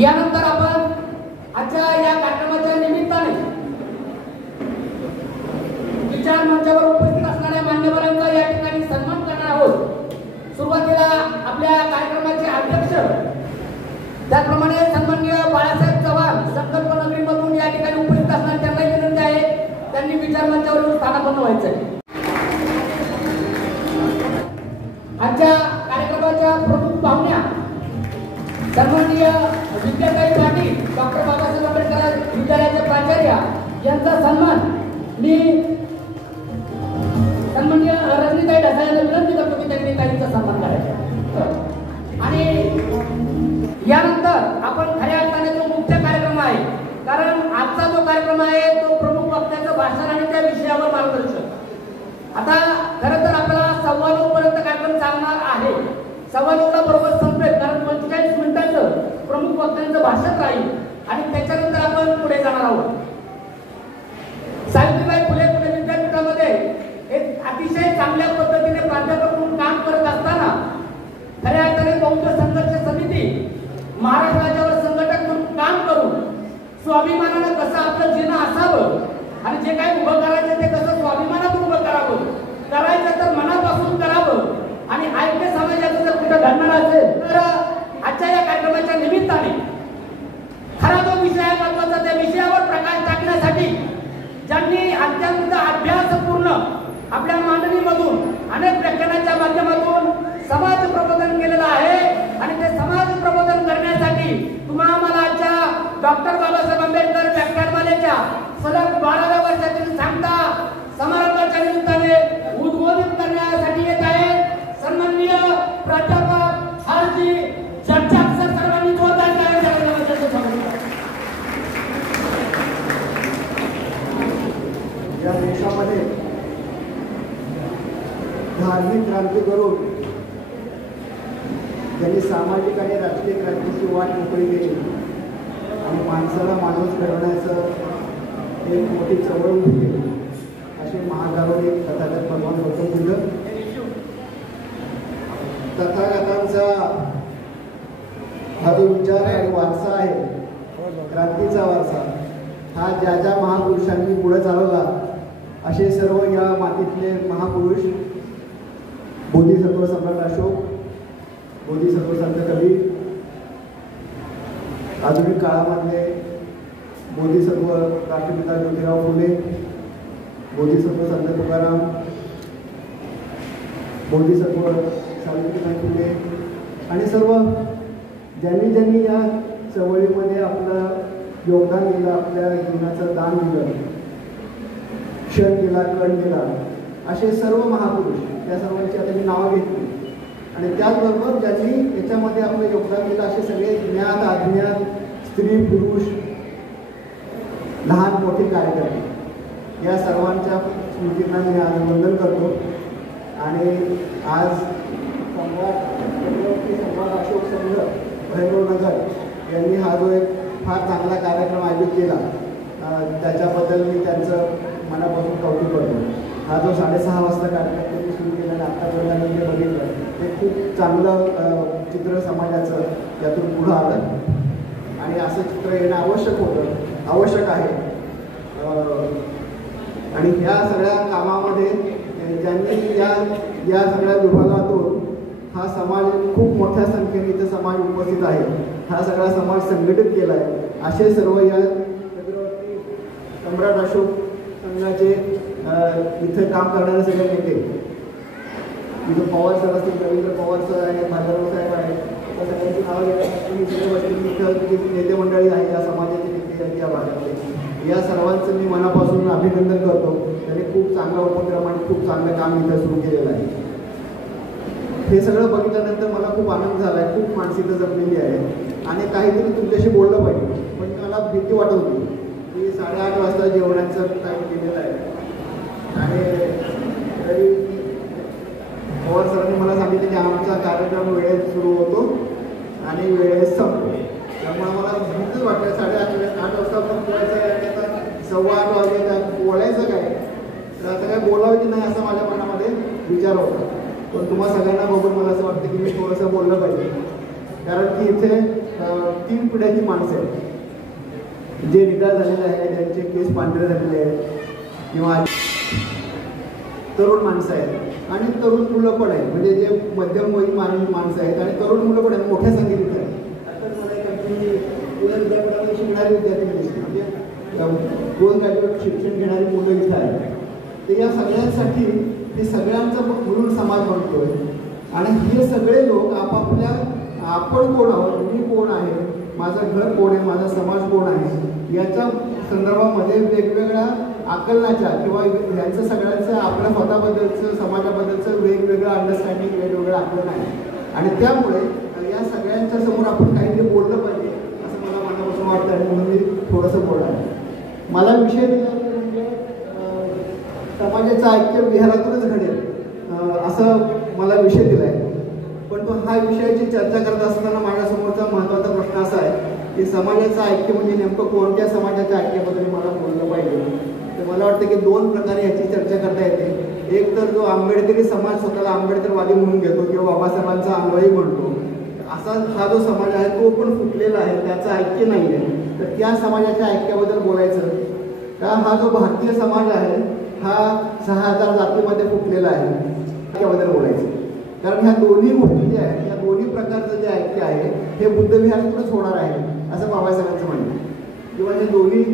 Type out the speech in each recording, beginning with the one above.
यानंतर आपण आजच्या या कार्यक्रमाच्या निमित्ताने विचार मंचावर उपस्थित असणाऱ्या मान्यवरांचा या ठिकाणी सन्मान करणार आहोत। सुरुवातीला आपल्या कार्यक्रमाचे अध्यक्ष त्याप्रमाणे सन्माननीय बाळासाहेब चव्हाण संकल्प नगरीमधून या ठिकाणी उपस्थित असणारे त्यांना विनंती आहे त्यांनी विचार मंचावर स्थानापन्न व्हायचं आहे। आजच्या कार्यक्रमाच्या प्रमुख पाहुण्या सन्माननीय विद्याताई पाटील डॉक्टर बाबासाहेब आंबेडकर विद्यालयाच्या प्राचार्य यांचा सन्मान मी सन्माननीय रजनीताई ढसाळ्यांना विनंती करतो की त्यांनी ताईंचा सन्मान करायचा। आणि यानंतर आपण खऱ्या अर्थाने जो मुख्य कार्यक्रम आहे, कारण आजचा जो कार्यक्रम आहे तो प्रमुख वक्त्याचं भाषण आणि त्या विषयावर मार्गदर्शन। आता खरं तर आपल्याला 9:15 पर्यंत कार्यक्रम चालणार आहे। 9:15 बरोबर संपेल, कारण 45 मिनिटांचं प्रमुख वक्त्यांचं भाषण राहील आणि त्याच्यानंतर आपण पुढे जाणार आहोत। सावित्रीबाई फुले पुणे विद्यापीठामध्ये एक अतिशय चांगल्या पद्धतीने प्राध्यापक म्हणून काम करत असताना खऱ्या अर्थाने बौद्ध संघर्ष समिती महाराष्ट्र राज्यावर संघटक म्हणून काम करून स्वाभिमानानं कसं आपलं जीवन असावं आणि जे काही उभं करायचं ते कसं स्वाभिमानातून उभं करावं, करायचं तर मनापासून करावं आणि ऐक्य समाजाचं जर कुठं घडणार असेल तर आजच्या या कार्यक्रमाच्या निमित्ताने खरा जो विषय आहे महत्वाचा त्या विषयावर प्रकाश टाकण्यासाठी ज्यांनी अत्यंत अभ्यासपूर्ण आपल्या मांडणीमधून अनेक व्याख्यानांच्या माध्यमातून समाज प्रबोधन केलेलं आहे आणि ते समाज प्रबोधन करण्यासाठी तुम्हा आम्हाला आजच्या डॉक्टर बाबासाहेब आंबेडकर व्याख्यानमालेच्या सलग 12व्या वर्षातील सांगता समारंभाच्या निमित्ताने उद्बोधित करण्यासाठी येत आहेत सन्माननीय प्राध्यापक हाजी जगजाप सर। सर्वांनी जोरदार टाळ्या या देशामध्ये धार्मिक क्रांती करून त्यांनी सामाजिक आणि राजकीय क्रांतीची वाट मोकळी केली आणि माणसाला माणूस घडवण्याचं एक मोठी चळवळ उभी केली असे महागावरी तथागत भगवान गौतम बुद्ध तथागतांचा हा जो विचार आणि वारसा आहे क्रांतीचा वारसा हा ज्या ज्या महापुरुषांनी पुढे चालवला असे सर्व या मातीतले महापुरुष बोधिसत्व सम्राट अशोक, बोधिसत्व संत कबीर, आधुनिक काळामधले बोधिसत्व राष्ट्रपिता ज्योतिराव फुले, बोधिसत्व संत तुकाराम, बोधिसत्व सावित्रीबाई फुले आणि सर्व ज्यांनी ज्यांनी या चळवळीमध्ये आपलं योगदान दिलं, आपल्या जीवनाचं दान दिलं, क्षण दिला, कण दिला असे सर्व महापुरुष या सर्वांची आता मी नावं घेतली आणि त्याचबरोबर ज्यांनी याच्यामध्ये आपलं योगदान दिलं असे सगळे ज्ञात अज्ञात स्त्री पुरुष लहान मोठे कार्यकर्ते या सर्वांच्या स्मृतींना मी आज वंदन करतो। आणि आज सम्राट अशोक संघ भैरवनगर यांनी हा जो एक फार चांगला कार्यक्रम आयोजित केला त्याच्याबद्दल मी त्यांचं मनापासून कौतुक करतो। हा जो 6:30 वाजता कार्यक्रम त्यांनी सुरू केला आणि आत्तापर्यंत मी जे बघितलं ते खूप चांगलं चित्र समाजाचं यातून पुढं आलं आणि असं चित्र येणं आवश्यक आहे। आणि ह्या सगळ्या कामामध्ये ज्यांनी या सगळ्या विभागातून हा समाज खूप मोठ्या संख्येने इथे समाज उपस्थित आहे, हा सगळा समाज संघटित केला आहे असे सर्व या छत्रपती सम्राट अशोक संघाचे इथे काम करणारे सगळे नेते, इथं पवार सर असतील, रवींद्र पवार सर आहे, भाजराव साहेब आहे, त्या सगळ्यांची नावं सगळे बसतील इथं नेते मंडळी आहे या समाजाचे नेते आहेत या भागातले। या सर्वांचं मी मनापासून अभिनंदन करतो। त्यांनी खूप चांगला उपक्रम आणि खूप चांगलं काम इथं सुरू केलेलं आहे। हे सगळं बघितल्यानंतर मला खूप आनंद झाला आहे, खूप मानसिकता जपलेली आहे आणि काहीतरी तुमच्याशी बोललं पाहिजे, पण मला भीती वाटत होती की 8:30 वाजता जेवणाचं टाईम केलेलं आहे आणि तरी पवार सरांनी मला सांगितलं की आमचा कार्यक्रम वेळेत सुरू होतो आणि वेळेत संपतो, त्यामुळे मला भीतीच वाटलं 8:30 वाजता पण बोलायचं आहे आणि आता 8:15 वाजता बोलायचं काय, तर आता काय बोलावं की नाही असा माझ्या मनामध्ये विचार होता। पण तुम्हा सगळ्यांना बघून मला असं वाटतं की मी थोडंसं बोललं पाहिजे, कारण की इथे 3 पिढ्याची माणसं आहेत, जे रिटायर झालेले आहेत, ज्यांचे केस पांढरे झालेले आहेत, किंवा तरुण माणसं आहेत आणि तरुण मुलं पण आहेत, म्हणजे जे मध्यमवयीन माणसं आहेत आणि तरुण मुलं पण आहेत, मोठ्या संख्येने आहेत. आता मला एक अगदी विद्यापीठामध्ये शिकणारी विद्यार्थी दिसली, म्हणजे गोल गाडीवर शिक्षण घेणारी मुलं इथं आहेत. तर या सगळ्यांसाठी हे सगळ्यांचा मिळून समाज बनतोय आणि हे सगळे लोक आपापल्या आपण कोण आहोत, मी कोण आहे, माझं घर कोण आहे, माझा समाज कोण आहे, याच्या संदर्भामध्ये वेगवेगळ्या आकलनाच्या किंवा यांचं सगळ्यांचं आपल्या स्वतःबद्दलचं समाजाबद्दलचं वेगवेगळं अंडरस्टँडिंग, वेगवेगळं आकलन आहे. आणि त्यामुळे या सगळ्यांच्या समोर आपण काहीतरी बोललं पाहिजे असं मला मनापासून वाटतं आणि म्हणून मी थोडंसं बोलणार आहे. मला विषय दिला म्हणजे समाजाचं ऐक्य विहारातूनच घडेल असं मला विषय दिला आहे. पण तो हा विषयाची चर्चा करत असताना माझ्यासमोरचा महत्त्वाचा प्रश्न असा आहे की समाजाचं ऐक्य म्हणजे नेमकं कोणत्या समाजाच्या ऐक्याबद्दल मला बोललं पाहिजे. तर मला वाटतं की 2 प्रकारे याची चर्चा करता येते. एक तर जो आंबेडकरी समाज स्वतःला आंबेडकरवादी म्हणून घेतो किंवा बाबासाहेबांचा अनुयायी म्हणतो, असा हा जो समाज आहे तो पण फुटलेला आहे, त्याचं ऐक्य नाही आहे. तर त्या समाजाच्या ऐक्याबद्दल बोलायचं का हा जो भारतीय समाज आहे हा 6000 जातीमध्ये फुटलेला आहे त्याबद्दल बोलायचं. कारण ह्या दोन्ही गोष्टी ज्या आहेत, या दोन्ही प्रकारचं जे ऐक्य आहे हे बुद्धविहारातूनच होणार आहे असं बाबासाहेबांचं म्हणणं आहे. किंवा हे दोन्ही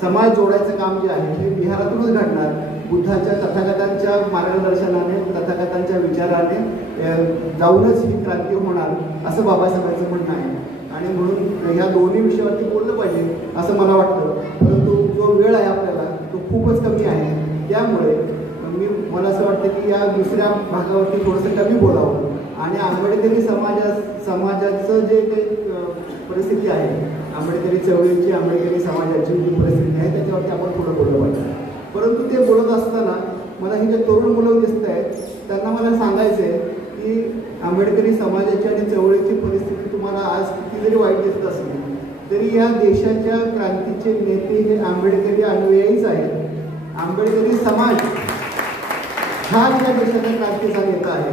समाज जोडायचं काम जे आहे हे विहारातूनच घडणार, बुद्धाच्या तथागतांच्या मार्गदर्शनाने, तथागतांच्या विचाराने जाऊनच ही क्रांती होणार असं बाबासाहेबांचं म्हणणं आहे. आणि म्हणून ह्या दोन्ही विषयावरती बोललं पाहिजे असं मला वाटतं. परंतु जो वेळ आहे आपल्याला तो खूपच कमी आहे, त्यामुळे मला असं वाटतं की या दुसऱ्या भागावरती थोडंसं कमी बोलावं आणि आंबेडकरी समाजाचं जे काही परिस्थिती आहे, आंबेडकरी चळवळीची, आंबेडकरी समाजाची जी परिस्थिती आहे त्याच्यावरती आपण थोडं बोललं पाहिजे. परंतु ते बोलत असताना मला ही जे तरुण मुलं दिसत आहेत त्यांना मला सांगायचं आहे की आंबेडकरी समाजाची आणि चळवळीची परिस्थिती तुम्हाला आज किती जरी वाईट दिसत असली तरी या देशाच्या क्रांतीचे नेते हे आंबेडकरी अनुयायीच आहेत. आंबेडकरी समाज हा या देशाच्या क्रांतीचा नेता आहे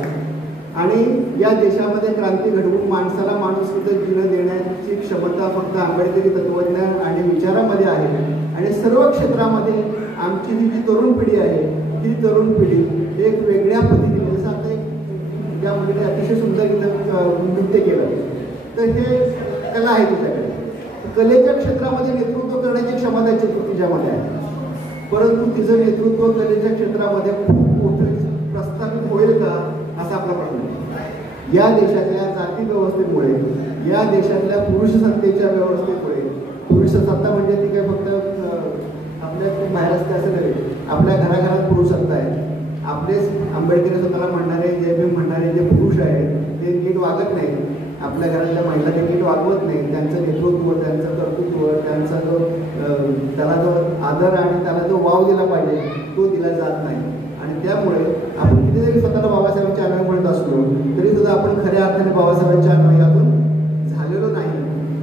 आणि या देशामध्ये क्रांती घडवून माणसाला माणुसकीचं जीवन देण्याची क्षमता फक्त आंबेडकरी तत्वज्ञान आणि विचारामध्ये आहे. आणि सर्व क्षेत्रामध्ये आमची जी तरुण पिढी आहे ही तरुण पिढी एक वेगळ्या पद्धतीने, जसं आता एक ज्या मुलीने अतिशय सुंदर नृत्य केलं, तर हे कला आहे तिच्याकडे. कलेच्या क्षेत्रामध्ये नेतृत्व करण्याची क्षमता तिच्यामध्ये आहे, परंतु तिचं नेतृत्व कलेच्या क्षेत्रामध्ये खूप मोठं प्रस्थापित होईल का असा आपला प्रश्न आहे. या देशातल्या जाती व्यवस्थेमुळे, या देशातल्या पुरुषसत्तेच्या व्यवस्थेमुळे, पुरुषसत्ता म्हणजे ती काय फक्त आपल्या बाहेर असते असं नव्हे, आपल्या घराघरात पुरुषसत्ता आहे. आपलेच आंबेडकरी स्वतःला म्हणणारे, जे मी म्हणणारे जे पुरुष आहेत ते नीट वागत नाही, आपल्या घरातल्या महिला ते नीट वागवत नाही. त्यांचं नेतृत्व, त्यांचं कर्तृत्व, त्यांचा जो त्याला जो आदर आणि त्याला जो वाव दिला पाहिजे तो दिला जात नाही. आणि त्यामुळे आपण किती जरी स्वतःला बाबासाहेबांच्या अनुयायी म्हणत असलो तरी सुद्धा आपण खऱ्या अर्थाने बाबासाहेबांच्या अनुयायातून झालेलो नाही.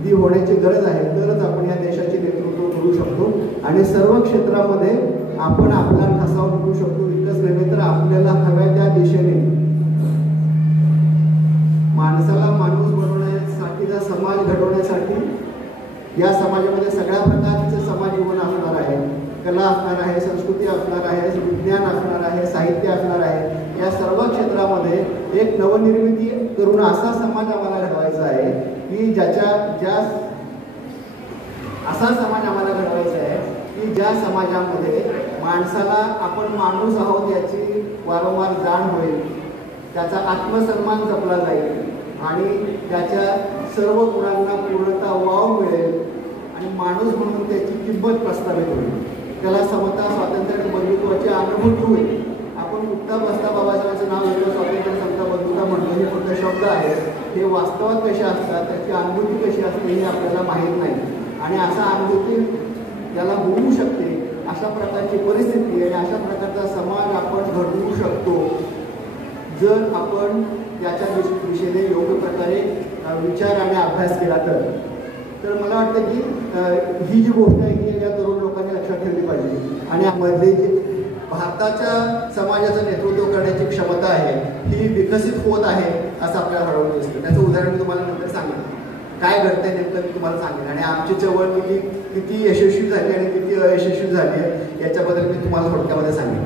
ती होण्याची गरज आहे, तरच आपण या देशाचे नेतृत्व करू शकतो आणि सर्व क्षेत्रामध्ये आपण आपला ठसा उमटू शकतो. विकास नव्हे तर आपल्याला हव्या त्या दिशेने माणसाला माणूस बनवण्यासाठीचा समाज घडवण्यासाठी या समाजामध्ये सगळ्या प्रकारचे समाज जीवन असणार आहे. कला असणार आहे, संस्कृती असणार आहे, विज्ञान असणार आहे, साहित्य असणार आहे. या सर्व क्षेत्रामध्ये एक नवनिर्मिती करून असा समाज आम्हाला घडवायचा आहे की असा समाज आम्हाला घडवायचा आहे की ज्या समाजामध्ये माणसाला आपण माणूस आहोत याची वारंवार जाण होईल, त्याचा आत्मसन्मान जपला जाईल आणि त्याच्या सर्व गुणांना पूर्णता वाव मिळेल आणि माणूस म्हणून त्याची किंमत प्रस्थापित होईल. त्याला समता, स्वातंत्र्य आणि बंधुत्वाची अनुभूती होईल. आपण उठता बसता बाबासाहेबांचं नाव घेतो, स्वातंत्र्य, समता, बंधुता म्हणतो, हे फक्त शब्द आहेत. हे वास्तवात कसे असतात, त्याची अनुभूती कशी असते हे आपल्याला माहीत नाही. आणि असा अनुभूती त्याला होऊ शकते, अशा प्रकारची परिस्थिती आणि अशा प्रकारचा समाज आपण घडवू शकतो जर आपण याच्या दिशेने योग्य प्रकारे विचार आणि अभ्यास केला तर मला वाटतं की ही जी गोष्ट आहे की या तरुण लोकांनी लक्षात ठेवली पाहिजे. आणि यामध्ये जे भारताच्या समाजाचं नेतृत्व करण्याची क्षमता आहे ही विकसित होत आहे असं आपल्याला हळूहळू दिसतं. त्याचं उदाहरण मी तुम्हाला नंतर सांगेन. काय घडतंय नेमकं मी तुम्हाला सांगेन. आणि आमची चळवळ किती यशस्वी झाली आणि किती अयशस्वी झाली आहे याच्याबद्दल मी तुम्हाला थोडक्यामध्ये सांगेन.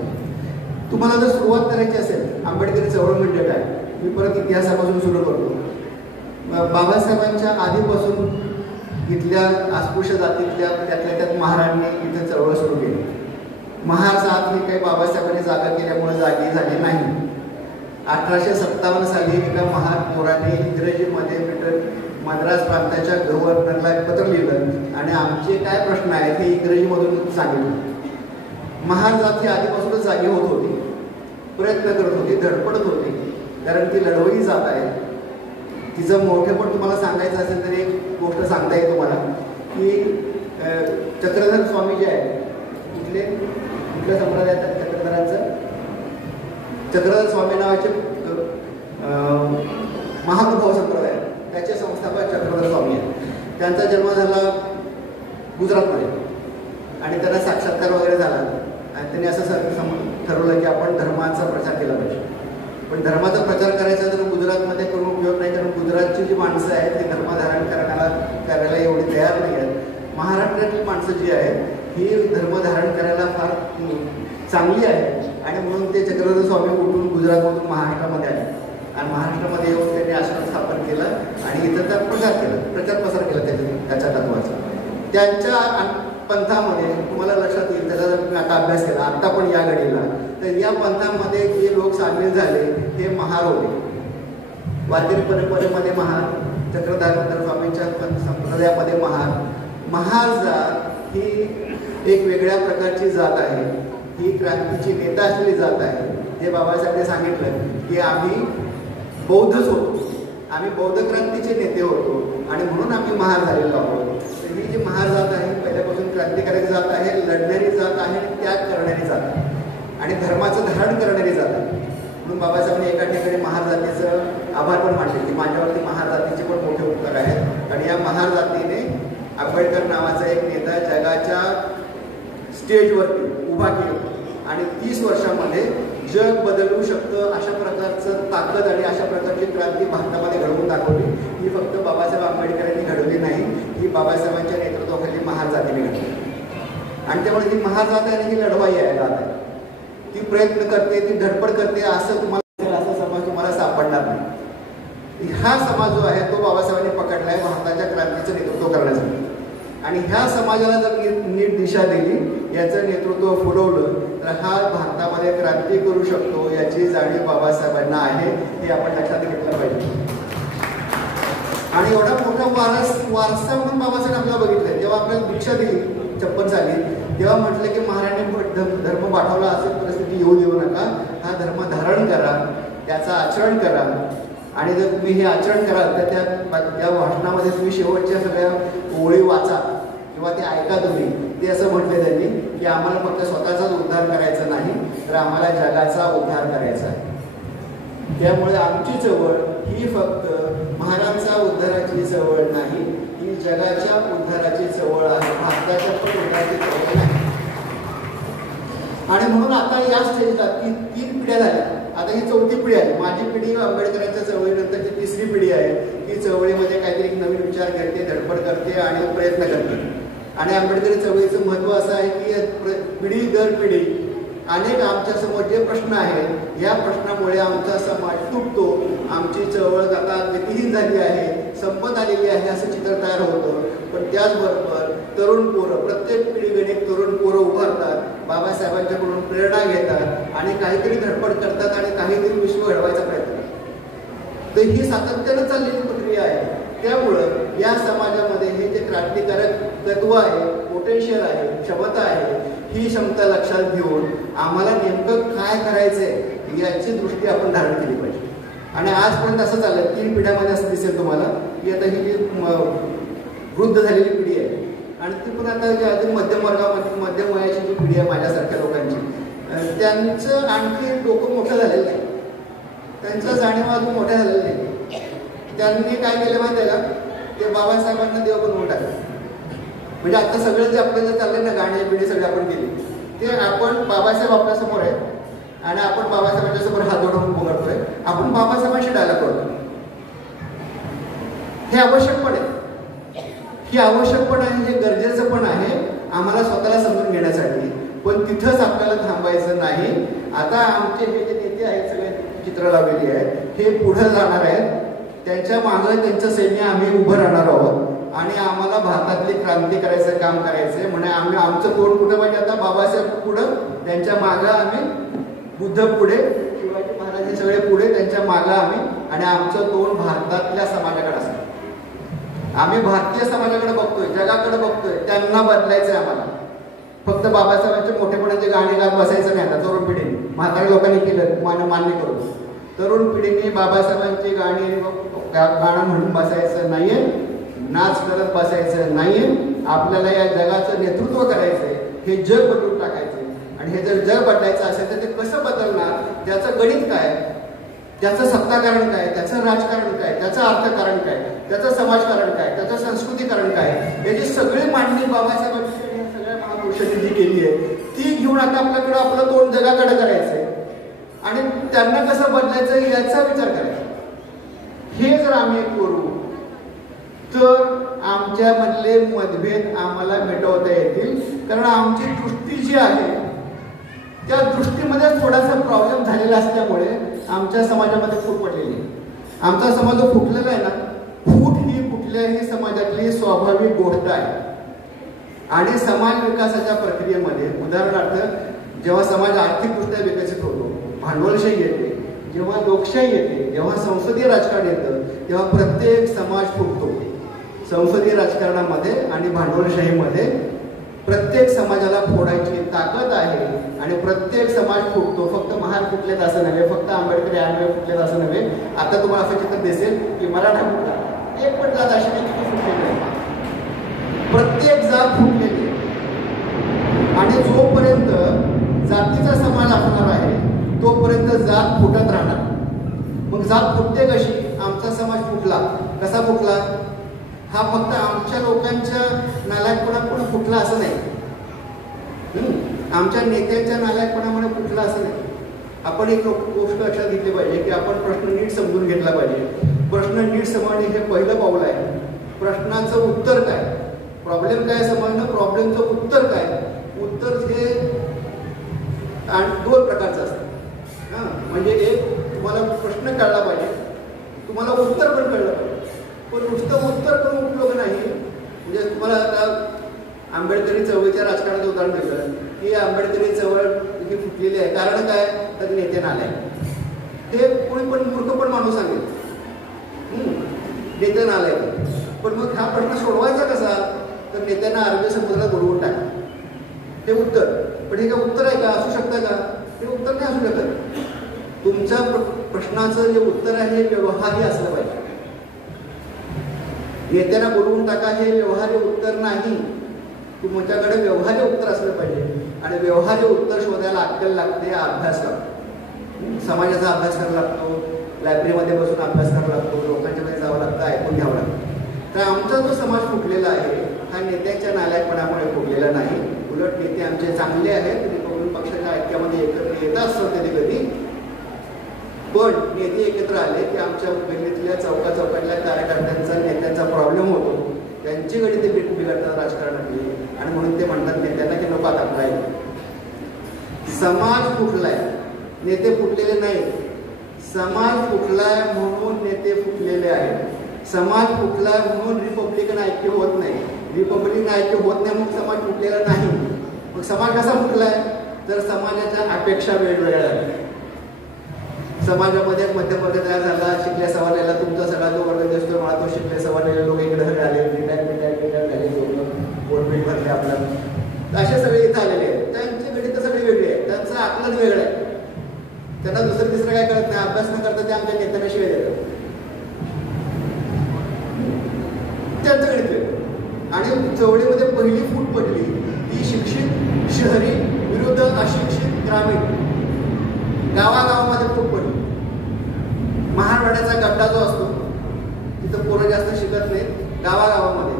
तुम्हाला जर सुरुवात करायची असेल आंबेडकरी चळवळ म्हणजे काय, मी परत इतिहासापासून सुरू करतो. बाबासाहेबांच्या आधीपासून इथल्या अस्पृश्य जातीतल्या त्यातल्या त्यात महारांनी इथे चळवळ सुरू केली. महार जात ही काही बाबासाहेबांनी जागा केल्यामुळे जागी झाली नाही. 1857 साली एका महार पोराने इंग्रजीमध्ये मद्रास प्रांताच्या गव्हर्नरला एक पत्र लिहिलं आणि आमचे काय प्रश्न आहेत हे इंग्रजीमधून सांगितलं. महार जात ही आधीपासूनच जागी होत होती, प्रयत्न करत होती, धडपडत होती, कारण ती लढवई जात आहे. तिचं मोठेपण तुम्हाला सांगायचं असेल तर एक गोष्ट सांगता येईल तुम्हाला की चक्रधर स्वामी जे आहे कुठल्या संप्रदायात चक्रधरांचं, चक्रधर स्वामी नावाचे महानुभाव संप्रदाय त्याचे संस्थापक चक्रधर स्वामी आहेत. त्यांचा जन्म झाला गुजरातमध्ये आणि त्यांना साक्षात्कार वगैरे झाला आणि त्यांनी असं ठरवलं की आपण धर्माचा प्रचार केला पाहिजे. पण धर्माचा प्रचार करायचा तर गुजरातमध्ये करून उपयोग नाही, कारण गुजरातची जी माणसं आहेत ती धर्मधारण करायला एवढी तयार नाही आहेत. महाराष्ट्रातली माणसं जी आहेत ही धर्मधारण करायला फार चांगली आहे आणि म्हणून ते चक्रधर स्वामी उठून गुजरातमधून महाराष्ट्रामध्ये आले आणि महाराष्ट्रामध्ये येऊन त्यांनी आश्रम स्थापन केलं आणि इथं त्या प्रचार प्रसार केला त्याच्या तत्वाचा. त्यांच्या पंथामध्ये तुम्हाला लक्षात येईल, त्याचा जर तुम्ही आता अभ्यास केला आत्ता पण या घडीला, तर या पंथामध्ये जे लोक सामील झाले ते महार होते. वारकरी परंपरेमध्ये महार, चक्रधर स्वामींच्या संप्रदायामध्ये महार जात ही एक वेगळ्या प्रकारची जात आहे. ही क्रांतीची नेता असलेली जात आहे. जे बाबासाहेबांनी सांगितलं की आम्ही बौद्धच होतो, आम्ही बौद्ध क्रांतीचे नेते होतो आणि म्हणून आम्ही महार झालेलो आहोत. तर ही जी महार जात आहे पहिल्यापासून क्रांतिकारक जात आहे, लढणारी जात आहे, त्याग करणारी जात आहे आणि धर्माचं धारण करणारी जात आहे. म्हणून बाबासाहेबांनी एका ठिकाणी महार जातीचं आभार पण मानले की माझ्यावरती महार जातीचे पण मोठे उपकार आहेत. आणि या महार जातीने आंबेडकर नावाचा एक नेता जगाच्या स्टेजवरती उभा केला आणि 30 वर्षामध्ये जग बदलू शकतं अशा प्रकारचं ताकद आणि अशा प्रकारची क्रांती भारतामध्ये घडवून दाखवली. ही फक्त बाबासाहेब आंबेडकरांनी घडवली नाही, ही बाबासाहेबांच्या नेतृत्वाखाली महार जातीने घडवली. आणि त्यामुळे ती महार जात आहे आणि ही लढवाई आहे जात आहे. ती प्रयत्न करते, ती धडपड करते, असं तुम्हाला असा समाज तुम्हाला सापडणार नाही. हा समाज जो आहे तो बाबासाहेबांनी पकडला आहे भारताच्या क्रांतीचं नेतृत्व करण्यासाठी. आणि ह्या समाजाला जर नीट दिशा दिली, याचं नेतृत्व फुलवलं तर हा भारतामध्ये क्रांती करू शकतो याची जाणीव बाबासाहेबांना आहे, हे आपण लक्षात घेतलं पाहिजे. आणि एवढा मोठा वारसा म्हणून बाबासाहेब आपल्याला बघितलं. जेव्हा आपल्याला दीक्षा दिली 56 साली तेव्हा म्हटलं की महाराजांनी धर्म पाठवला असेल परिस्थिती येऊ देऊ नका, हा धर्म धारण करा, त्याचं आचरण करा. आणि जर तुम्ही हे आचरण कराल तर त्या भाषणामध्ये तुम्ही शेवटच्या सगळ्या ओळी वाचा किंवा ते ऐका तुम्ही. ते असं म्हटले त्यांनी की आम्हाला फक्त स्वतःचाच उद्धार करायचा नाही तर आम्हाला जगाचा उद्धार करायचा आहे. त्यामुळे आमची चळवळ ही फक्त महाराजांचा उद्धाराची चळवळ नाही, ही जगाच्या उद्धाराची चळवळ आहे, भारताच्या पण उद्धाराची चळवळ नाही. आणि म्हणून आता या स्टेजला 3 पिढ्या झाल्या, आता ही 4थी पिढी आहे. माझी पिढी आंबेडकरांच्या चळवळीनंतरची 3री पिढी आहे. ही चळवळीमध्ये काहीतरी नवीन विचार करते, धडपड करते आणि प्रयत्न करते. आणि आंबेडकरी चळवळीचं महत्त्व असं आहे की पिढी दर पिढी अनेक आमच्यासमोर जे प्रश्न आहेत या प्रश्नामुळे आमचा समाज तुटतो, आमची चळवळ आता गतिहीन झाली आहे, संपत आलेली आहे असं चित्र तयार होतं. पण त्याचबरोबर तरुण पोरं, प्रत्येक पिढीगणिक तरुण पोरं उभारतात, बाबासाहेबांच्याकडून प्रेरणा घेतात आणि काहीतरी धडपड करतात आणि काहीतरी विश्व घडवायचा प्रयत्न करतात. तर ही सातत्यानं चाललेली प्रक्रिया आहे. त्यामुळं या समाजामध्ये हे जे क्रांतिकारक तत्व आहे, पोटेन्शियल आहे, क्षमता आहे, ही क्षमता लक्षात घेऊन आम्हाला नेमकं काय करायचंय याची दृष्टी आपण धारण केली पाहिजे. आणि आजपर्यंत असं चाललं 3 पिढ्यामध्ये असं दिसेल तुम्हाला की आता ही जी वृद्ध झालेली पिढी आहे आणि ती पण आता जी अजून मध्यम वयाची जी पिढी आहे माझ्यासारख्या लोकांची, त्यांचं आणखी डोकं मोठं झालेलं नाही, त्यांच्या जाणीवा अजून मोठ्या झालेल्या नाही. त्यांनी काय केलं माहिती आहे का, ते बाबासाहेबांना देव बनवून टाकलं. म्हणजे आता सगळं जे आपलं जे चाललंय ना, गाणी पिढी सगळी आपण केली, ते आपण बाबासाहेब आपल्यासमोर आहे आणि आपण बाबासाहेबांच्या समोर हात जोडून बोलतोय, आपण बाबासाहेबांशी डायलॉग करतो. हे आवश्यक पडेल. ही आवश्यक पण आहे, हे गरजेचं पण आहे आम्हाला स्वतःला समजून घेण्यासाठी. पण तिथंच आपल्याला थांबायचं नाही. आता आमचे हे जे नेते आहेत सगळे चित्र लावलेली आहेत, हे पुढे जाणार आहेत. त्यांच्या मागं त्यांचं सैन्य आम्ही उभं राहणार आहोत आणि आम्हाला भारतातली क्रांती करायचं काम करायचंय. म्हणजे आम्ही आमचं तोंड कुठं पाहिजे आता बाबासाहेब पुढं, त्यांच्या मागं आम्ही बुद्ध पुढे, शिवाजी महाराज हे सगळे पुढे, त्यांच्या मागं आम्ही, आणि आमचं तोंड भारतातल्या समाजाकडे असतं. आम्ही भारतीय समाजाकडे बघतोय, जगाकडे बघतोय, त्यांना बदलायचंय आम्हाला. फक्त बाबासाहेबांचे मोठेपणाचे गाणे गात बसायचं नाही. आता तरुण पिढीने, म्हाताऱ्या लोकांनी केलं मान्य करून, तरुण पिढीने बाबासाहेबांची गाणी गाणं म्हणून बसायचं नाहीये, नाच करत बसायचं नाहीये. आपल्याला या जगाचं नेतृत्व करायचंय, हे जग बदलून टाकायचंय. आणि हे जर जग बदलायचं असेल तर ते कसं बदलणार, त्याचं गणित काय, त्याचं सत्ताकारण काय, त्याचं राजकारण काय, त्याचं अर्थकारण काय, त्याचं समाजकारण काय, त्याचं संस्कृतीकरण काय, याची सगळी मांडणी बाबासाहेबांची सगळ्या महापुरुषांनी जी केली आहे ती घेऊन आता आपल्याकडं आपलं तोंड जगाकडे करायचंय आणि त्यांना कसं बदलायचं याचा विचार करायचा. हे जर आम्ही करू तर आमच्यामधले मतभेद आम्हाला मिटवता येतील. कारण आमची दृष्टी जी आहे त्या दृष्टीमध्ये थोडासा प्रॉब्लेम झालेला असल्यामुळे आमच्या समाजामध्ये फूट पडलेली आहे. आमचा समाज जो फुटलेला आहे ना, फूट ही कुठल्याही समाजातली स्वाभाविक गोष्ट आहे. आणि समाज विकासाच्या प्रक्रियेमध्ये उदाहरणार्थ जेव्हा समाज आर्थिकदृष्ट्या विकसित होतो, भांडवलशाही येते, जेव्हा लोकशाही येते, जेव्हा संसदीय राजकारण येतं, तेव्हा प्रत्येक समाज फुटतो. संसदीय राजकारणामध्ये आणि भांडवलशाहीमध्ये प्रत्येक समाजाला फोडायची ताकद आहे आणि प्रत्येक समाज फुटतो. फक्त महार फुटलेत असं नव्हे, फक्त आंबेडकरी आंबेडकर फुटलेत असं नव्हे. आता तुम्हाला असं चित्र दिसेल की मराठा फुटला, एक पण जात अशी नाही की फुटलेली आहे. प्रत्येक जात फुटलेली आहे. आणि जोपर्यंत जातीचा समाज असणार आहे तोपर्यंत जात फुटत राहणार. मग जात फुटते कशी? आमचा समाज फुटला. कसा फुटला? हा फक्त आमच्या लोकांच्या नालायकपणामुळे फुटला असं नाही, आमच्या नेत्यांच्या नालायकपणामुळे फुटला असं नाही. आपण एक गोष्ट लक्षात घेतली पाहिजे की आपण प्रश्न नीट समजून घेतला पाहिजे. प्रश्न नीट समजणे हे पहिलं पाऊल आहे. प्रश्नाचं उत्तर काय, प्रॉब्लेम काय समजणं, प्रॉब्लेमचं उत्तर काय. उत्तर हे दोन प्रकारचं असतं. म्हणजे एक, तुम्हाला प्रश्न कळला पाहिजे, तुम्हाला उत्तर पण कळलं पाहिजे. पण नुसतं उत्तर पण उपयोग नाही. म्हणजे तुम्हाला आता आंबेडकरी चळवळीच्या राजकारणाचं उदाहरण दिलं की आंबेडकरी चळवळ ही फुटलेली आहे, कारण काय, तर नेते नाले. हे कोणी पण मूर्ख पण माणूस सांगेल नेते नाले. पण मग हा प्रश्न सोडवायचा कसा, तर नेत्यांना अरबी समुद्रात बुडवून टाका, हे उत्तर. पण हे काय उत्तर आहे का? असू शकतं का? हे उत्तर नाही असू शकत. तुमच्या प्रश्नाचं जे उत्तर आहे हे व्यवहार्य असलं पाहिजे. नेत्यांना बोलवून टाका हे व्यवहार्य उत्तर नाही. तुमच्याकडे व्यवहार्य उत्तर असलं पाहिजे. आणि व्यवहार्य उत्तर शोधायला अक्कल लागते, अभ्यास लागतो, समाजाचा अभ्यास करावा लागतो, लायब्ररीमध्ये बसून अभ्यास करावा लागतो, लोकांच्या मध्ये जावं लागतं, ऐकून घ्यावं लागतं. तर आमचा जो समाज फुटलेला आहे हा नेत्यांच्या नालायकपणामुळे फुटलेला नाही. उलट नेते आमचे चांगले आहेत, रिपब्लिकन पक्षाच्या ऐक्यामध्ये एकत्र येत असतात कधी कधी. पण नेते एकत्र आले की आमच्या गल्लीतल्या चौकातल्या कार्यकर्त्यांचा नेत्यांचा प्रॉब्लेम होतो, त्यांची गणिते बिघडतात राजकारणातली. आणि म्हणून ते म्हणतात नेत्यांना की नको आता आपला समाज फुटलाय, नेते फुटलेले नाही. समाज फुटलाय म्हणून नेते फुटलेले आहेत. समाज फुटलाय म्हणून रिपब्लिकन ऐक्य होत नाही. रिपब्लिकन ऐक्य होत नाही मग समाज फुटलेला नाही. मग समाज कसा फुटलाय, तर समाजाच्या अपेक्षा वेगवेगळ्या झाल्या. समाजामध्ये मध्यमवर्ग तयार झाला, शिकल्या सवरलेला, तुमचा सगळा जो वर्ग दिसतो मला तो शिकले सवरलेले लोक इकडे सगळे आले, रिटायरमेंट झाले, गव्हर्नमेंट भरले आपलं, असे सगळे इथं आलेले आहेत. त्यांची गणित सगळी वेगळी आहे, त्यांचं आकलन वेगळं आहे. त्यांना दुसरं तिसरं काय कळत नाही, अभ्यास न करता ते आमच्या नेत्यांना शिवाय देतात. त्यांचं गणित वेगळं. आणि चवळीमध्ये पहिली फूट पडली ती शिक्षित शहरी विरुद्ध अशिक्षित ग्रामीण. गावागावामध्ये फूट पडली. महाराष्ट्राचा गड्डा जो असतो तिथं पोरं जास्त शिकत नाहीत, गावागावामध्ये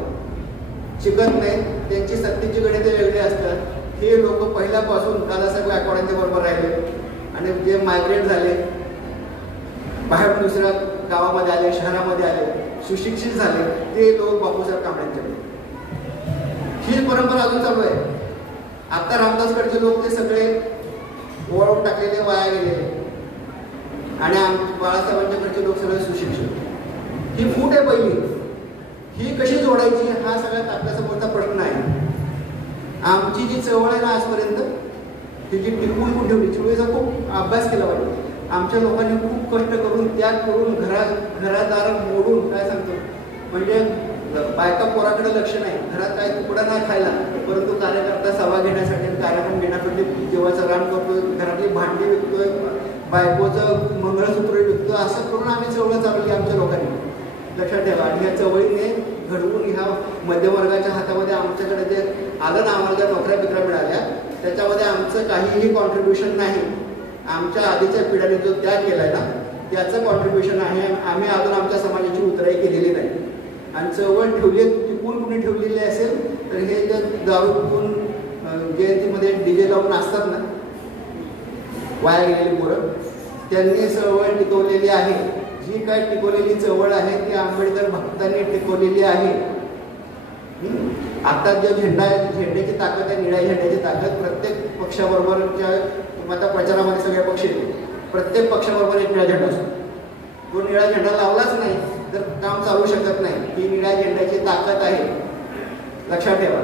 शिकत नाहीत, त्यांची सक्तीची गणिते वेगळी असतात. हे लोक पहिल्यापासून दादासाहेब गायकवाडांच्या बरोबर राहिले आणि जे मायग्रेट झाले, बाहेर दुसऱ्या गावामध्ये आले, शहरामध्ये आले, सुशिक्षित झाले, ते लोक बापूसाहेब कांबळेंच्याकडे. ही परंपरा अजून चालू आहे. आता रामदासकडचे लोक ते सगळे ओवाळून टाकलेले, वाया गेलेले, आणि बाळासाहेबांच्याकडचे लोक सगळे सुशिक्षित. ही फूट आहे पहिली. ही कशी जोडायची हा सगळ्यात आपल्यासमोरचा प्रश्न आहे. आमची जी चळवळ आहे ना आजपर्यंत, ही जी टिकवून ठेवली, चळवळीचा खूप अभ्यास केला पाहिजे. आमच्या लोकांनी खूप कष्ट करून, त्याग करून, घरादार मोडून, काय सांगतो म्हणजे बायका पोराकडे लक्ष नाही, घरात काय तुकडा नाही खायला, परंतु कार्यकर्ता सभा घेण्यासाठी, कार्यक्रम घेण्यासाठी जेवाचं रान करतोय, घरातली भांडी विकतोय, बायकोचं मंगळसूत्र विकतोय, असं करून आम्ही चळवळ चालवली आमच्या लोकांनी. लक्षात ठेवा. आणि या चळवळीने घडवून ह्या मध्यमवर्गाच्या हातामध्ये आमच्याकडे जे आलं ना, आम्हाला ज्या नोकऱ्या बिकऱ्या मिळाल्या, त्याच्यामध्ये आमचं काहीही कॉन्ट्रीब्युशन नाही. आमच्या आधीच्या पिढ्याने जो त्याग केलाय ना, त्याचं कॉन्ट्रीब्युशन आहे. आम्ही अजून आमच्या समाजाची उतराई केलेली नाही. आणि चळवळ ठेवली, टिकून कुणी ठेवलेली असेल तर हे जे दारू पिऊन जयंतीमध्ये डीजे लावून असतात ना, वाया गेलेली पोरं, त्यांनी चळवळ टिकवलेली आहे. जी काय टिकवलेली चळवळ आहे ती आंबेडकर भक्तांनी टिकवलेली आहे. आता जो झेंडा आहे, झेंड्याची ताकद आहे, निळ्या झेंड्याची ताकद प्रत्येक पक्षाबरोबरच्या, आता प्रचारामध्ये सगळे पक्ष येते, प्रत्येक पक्षाबरोबर एक निळा झेंडा असतो. तो निळा झेंडा लावलाच नाही तर काम चालू शकत नाही. ही निळ्या झेंड्याची ताकद आहे, लक्षात ठेवा.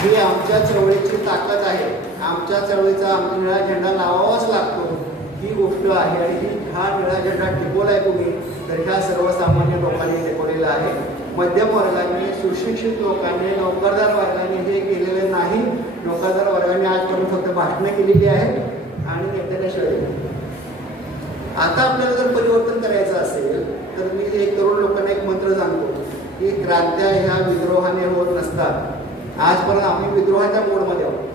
ही आमच्या चळवळीची ताकद आहे. आमच्या चळवळीचा निळा झेंडा लावावाच लागतो, ही गोष्ट आहे. आणि हा निळा झेंडा टिकवलाय तुम्ही तर ह्या सर्वसामान्य लोकांनी टिकवलेला आहे. मध्यम वर्गाने, सुशिक्षित लोकांनी, नोकरदार वर्गाने हे केलेले नाही. नोकरदार वर्गाने आजपर्यंत फक्त भाषणं केलेली आहेत आणि नेत्याशिवाय. आता आपल्याला जर परिवर्तन करायचं असेल तर मी एक तरुण लोकांना एक मंत्र सांगतो की क्रांत्या ह्या विद्रोहाने होत नसतात. आजपर्यंत आम्ही विद्रोहाच्या मोडमध्ये आहोत.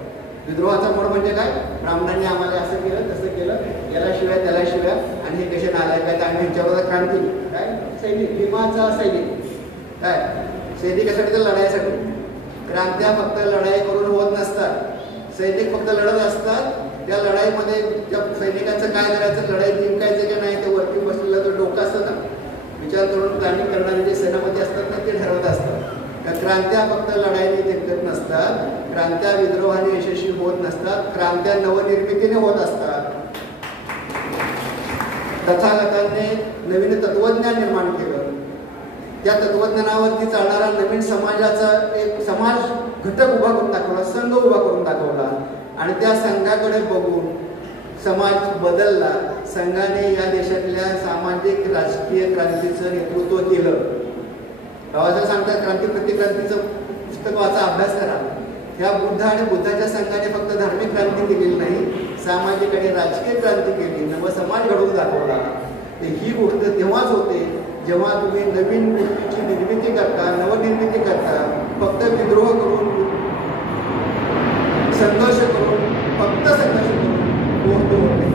विद्रोहाचा मोड म्हणजे काय? ब्राह्मणांनी आम्हाला असं केलं, तसं केलं, याला शिव्या त्याला शिव्या, आणि हे कसे नालायक आहेत, आणि ह्यांच्याबरोबर क्रांती काय, सैनिक, भीमाचा सैनिक काय, सैनिकासाठी तर लढाईसाठी. क्रांत्या फक्त लढाई करून होत नसतात. सैनिक फक्त लढत असतात. त्या लढाईमध्ये त्या सैनिकांचं काय करायचं, लढाई जिंकायचं की नाही ते वरती बसलेलं जो डोकं असतं ना, विचार करून प्लॅनिंग करणारे जे सेनापती असतात ना, ते ठरवत असतात. क्रांत्या फक्त लढाईने जिंकत नसतात. क्रांत्या विद्रोहाने यशस्वी होत नसतात. क्रांत्या नवनिर्मितीने होत असतात. तथागतांनी नवीन तत्वज्ञान निर्माण केलं. त्या तत्वज्ञानावरती चालणारा नवीन समाजाचा एक समाज घटक उभा करून दाखवला, संघ उभा करून दाखवला, आणि त्या संघाकडे बघून समाज बदलला. संघाने या देशातल्या सामाजिक राजकीय क्रांतीचं नेतृत्व केलं. बाबासाहेब सांगतात क्रांती प्रतिक्रांतीचं पुस्तक वाचा, अभ्यास करा. ह्या बुद्ध आणि बुद्धाच्या संघाने फक्त धार्मिक क्रांती केलेली नाही, सामाजिक आणि राजकीय क्रांती केली, नव समाज घडवून दाखवला. ही गोष्ट तेव्हाच होते जेव्हा तुम्ही नवीन गोष्टीची निर्मिती करता, नवनिर्मिती करता. फक्त विद्रोह करून, संघर्ष करून, फक्त संघर्ष करून गोष्ट होत नाही.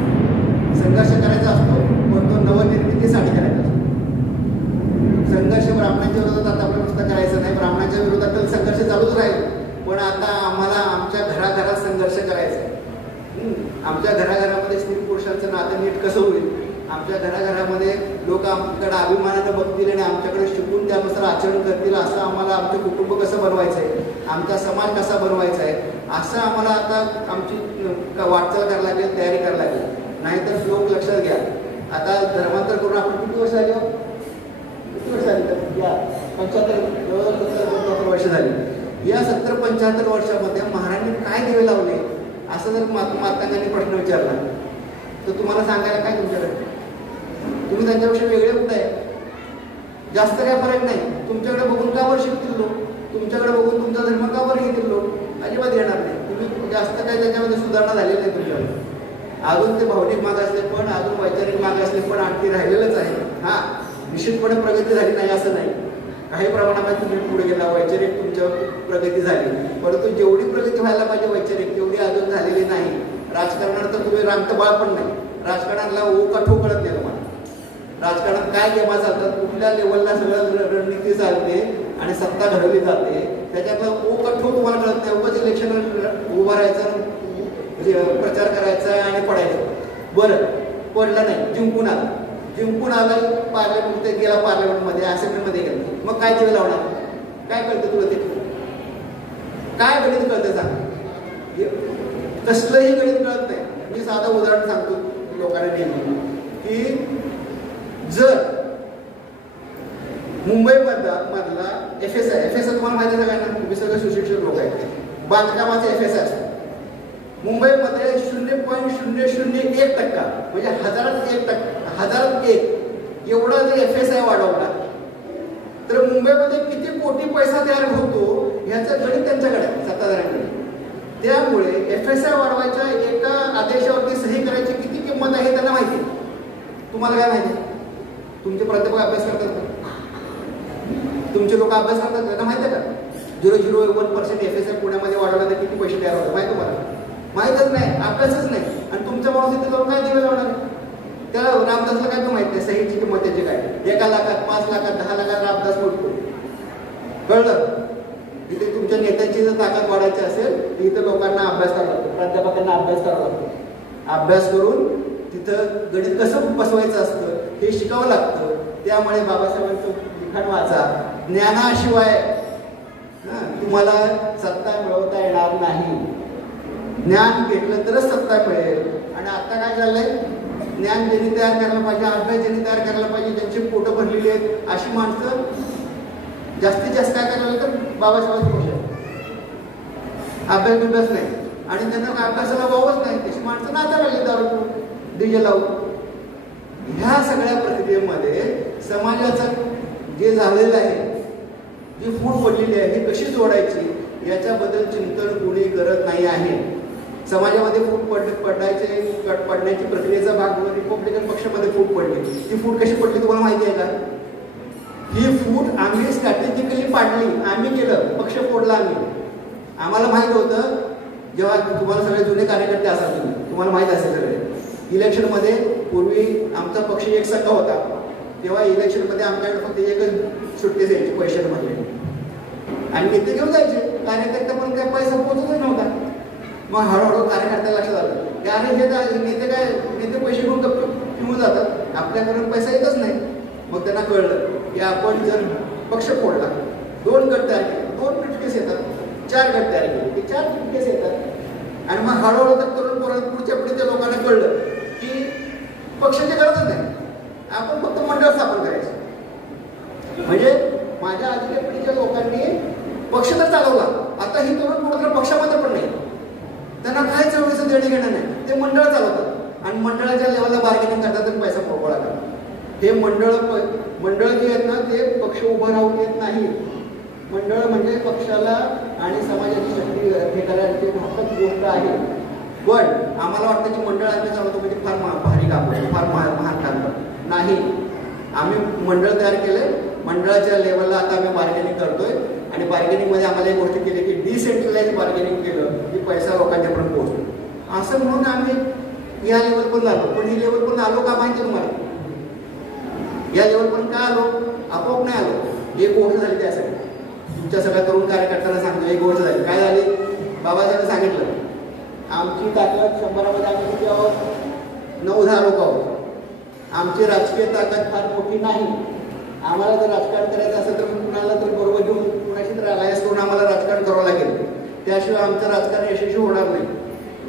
संघर्ष करायचा असतो पण तो नवनिर्मितीसाठी करायचा असतो. संघर्ष ब्राह्मणांच्या विरोधात आता आपलं नुसतं करायचं नाही, ब्राह्मणांच्या विरोधात तर संघर्ष चालूच राहील, पण आता आम्हाला आमच्या घराघरात संघर्ष करायचा आहे. आमच्या घराघरामध्ये स्त्री पुरुषांचं नातं नीट कसं होईल, आमच्या घराघरामध्ये लोक आमच्याकडे अभिमानानं बघतील आणि आमच्याकडे शिकून त्यानुसार आचरण करतील, असं आम्हाला आमचं कुटुंब कसं बनवायचं आहे, आमचा समाज कसा बनवायचा आहे, असं आम्हाला आता आमची वाटचाल करायला लागेल, तयारी करायला लागेल. नाहीतर लोक लक्षात घ्या, आता धर्मांतर करून आपण किती वर्ष आले, किती वर्ष आली, या 75 वर्ष झाली. या 70-75 वर्षामध्ये महाराजांनी काय दिवे लावले असं जर मातांनी प्रश्न विचारला तर तुम्हाला सांगायला काय तुमच्याकडे, तुम्ही त्यांच्यापेक्षा वेगळे कुठे आहे? जास्त काय फरक नाही. तुमच्याकडे बघून का वर शिकतील लोक, तुमच्याकडे बघून तुमचा धर्म का वर घेतील लोक, अजिबात येणार नाही. तुम्ही जास्त काय त्याच्यामध्ये सुधारणा झालेली नाही तुमच्याकडे. अजून ते भावनिक माग असले पण, अजून वैचारिक माग असले पण आणखी राहिलेलंच आहे. हा, निश्चितपणे प्रगती झाली नाही असं नाही, काही प्रमाणात तुम्ही पुढे गेला, वैचारिक तुमच्यावर प्रगती झाली, परंतु जेवढी प्रगती व्हायला पाहिजे वैचारिक तेवढी अजून झालेली नाही. राजकारणात तर तुम्ही रांतबाळ पण नाही. राजकारणाला ओकाठो कळत नाही तुम्हाला. राजकारणात काय गेमा चालतात, कुठल्या लेवलला सगळं रणनीती चालते आणि सत्ता घडवली जाते, त्याच्यातलं ओकाठो तुम्हाला कळत नाही. उगाच इलेक्शन उभं राहायचं, प्रचार करायचा आणि पडायचं. बरं पडलं नाही, जिंकून आला, जिंकून आला, पार्लमेंट गेला, पार्लमेंटमध्ये असेंब्लीमध्ये गेला, मग काय दिवे लावणार, काय कळतं तुला ते? काय गणित कळतं सांगा? कसलंही गणित कळत नाही. मी साधं उदाहरण सांगतो लोकांना नेहमी, की जर मुंबई मधला FSI तुम्हाला माहिती आहे सगळ्यांना, तुम्ही सगळे सुशिक्षित लोक आहेत, बांधकामाचा FSI असतो मुंबईमध्ये 0.001% म्हणजे हजारात एक एवढा जर FSI वाढवला तर मुंबईमध्ये किती कोटी पैसा तयार होतो ह्याचं गणित त्यांच्याकडे आहे, सत्ताधाऱ्यांकडे. त्यामुळे FSI वाढवायच्या एका आदेशावरती सही करायची किती किंमत आहे त्यांना माहिती. तुम्हाला काय माहिती? तुमचे प्राध्यापक अभ्यास करतात का? तुमचे लोक अभ्यास करतात, त्यांना माहिती आहे का 0.01% FSI पुण्यामध्ये वाढवला तर किती पैसे तयार होतात माहिती तुम्हाला? माहितच नाही, अभ्यासच नाही. आणि तुमच्या माणूस इथे जाऊन काय दिवे लावणार? त्याला रामदासला काय तो माहित नाही सहीची किंमत त्याची काय. 1 लाखात 5 लाखात 10 लाखात रामदास बोलतो. कळलं? इथे तुमच्या नेत्यांची जर ताकद वाढायची असेल तर इथं लोकांना अभ्यास करावा लागतो, प्राध्यापकांना अभ्यास करावा लागतो. अभ्यास करून तिथं गणित कसं बसवायचं असतं हे शिकावं लागतं. त्यामुळे बाबासाहेबांचं लिखाण वाचा. ज्ञानाशिवाय तुम्हाला सत्ता मिळवता येणार नाही. ज्ञान घेतलं तरच सत्ता मिळेल. आणि आता काय झालंय, ज्ञान ज्यांनी तयार करायला पाहिजे, अभ्यास ज्यांनी तयार करायला पाहिजे, ज्यांची पोटं भरलेली आहेत अशी माणसं जास्तीत जास्त काय करायला तर बाबासाहेबांची गोष्ट अभ्यास नाही. आणि त्यांना अभ्यासाला वावच नाही तशी माणसं नाता लागली दारू डीजे लावून. ह्या सगळ्या प्रक्रियेमध्ये समाजाचं जे झालेलं आहे, जी फूट पडलेली आहे, ही कशी जोडायची याच्याबद्दल चिंतन कोणी करत नाही आहे. समाजामध्ये फूट पडण्याची प्रक्रियेचा भाग म्हणून रिपब्लिकन पक्षामध्ये फूट पडली. ती फूट कशी पडली तुम्हाला माहिती आहे का? ही फूट आम्ही स्ट्रॅटेजिकली पाडली, आम्ही केलं, पक्ष फोडला आम्ही. आम्हाला माहित होतं, जेव्हा तुम्हाला सगळे जुने कार्यकर्ते असाल तुम्हाला माहित असेल सगळे, इलेक्शनमध्ये पूर्वी आमचा पक्ष एकसंघ होता, तेव्हा इलेक्शनमध्ये आमच्याकडे फक्त एकच सुट्टी द्यायची पैशांमध्ये आणि नेते घेऊन जायचे. कार्यकर्ते पण काही पैसा पोहोचतच नव्हता. मग हळूहळू कार्यकर्त्याला लक्षात आलं की अरे हे नेते पैसे घेऊन पिऊन जातात, आपल्याकडे पैसा येतच नाही. मग त्यांना कळलं की आपण जर पक्ष फोडला, 2 गट तयार केले, 2 ब्रीफकेस येतात, 4 गट तयार केले की 4 ब्रीफकेस येतात. आणि मग हळूहळू तर तरुण पुढच्या पिढीच्या लोकांना कळलं की पक्षाची गरजच नाही, आपण फक्त मंडळ स्थापन करायचं. म्हणजे माझ्या आधीच्या पिढीच्या लोकांनी पक्ष तर चालवला, आता ही तरुण पुढे पक्षामध्ये पण नाही, त्यांना काय चळवळीचं देणे घेणं नाही, ते मंडळ चालवतात आणि मंडळाच्या लेवलला बार्गेनिंग करतात आणि पैसा गोळा करतात. हे मंडळ जे आहेत ना ते पक्ष उभं राहून येत नाही. मंडळ म्हणजे पक्षाला आणि समाजाची शक्ती हे करायची घातक गोष्ट आहे. पण आम्हाला वाटतं की मंडळ आम्ही चालवतो म्हणजे फार भारी काम करतो, फार महान काम करतो. नाही, आम्ही मंडळ तयार केले, मंडळाच्या लेवलला आता आम्ही बार्गेनिंग करतोय आणि बार्गेनिंगमध्ये आम्हाला एक गोष्ट केली की डिसेंट्रलाइज बार्गेनिंग केलं की पैसा लोकांच्यापर्यंत पोहोचतो. असं म्हणून आम्ही या लेवल पण आलो. पण ही लेवल पण आलो का माहिती तुम्हाला? या लेवल पण का आलो? आपोआप नाही आलो. एक गोष्ट झाली त्यासाठी. तुमच्या सगळ्या तरुण कार्यकर्त्यांना सांगतो, एक गोष्ट झाली. काय झाली? बाबासाहेबांनी सांगितलं आमची ताकद 100 आम्ही किती आहोत? 9-10 लोक आहोत. आमची राजकीय ताकद फार मोठी नाही. आम्हाला जर राजकारण करायचं असेल तर कुणाला तर बरोबर घेऊन कुणाशी तर अलायन्स करून आम्हाला राजकारण करावं लागेल. त्याशिवाय आमचं राजकारण यशस्वी होणार नाही.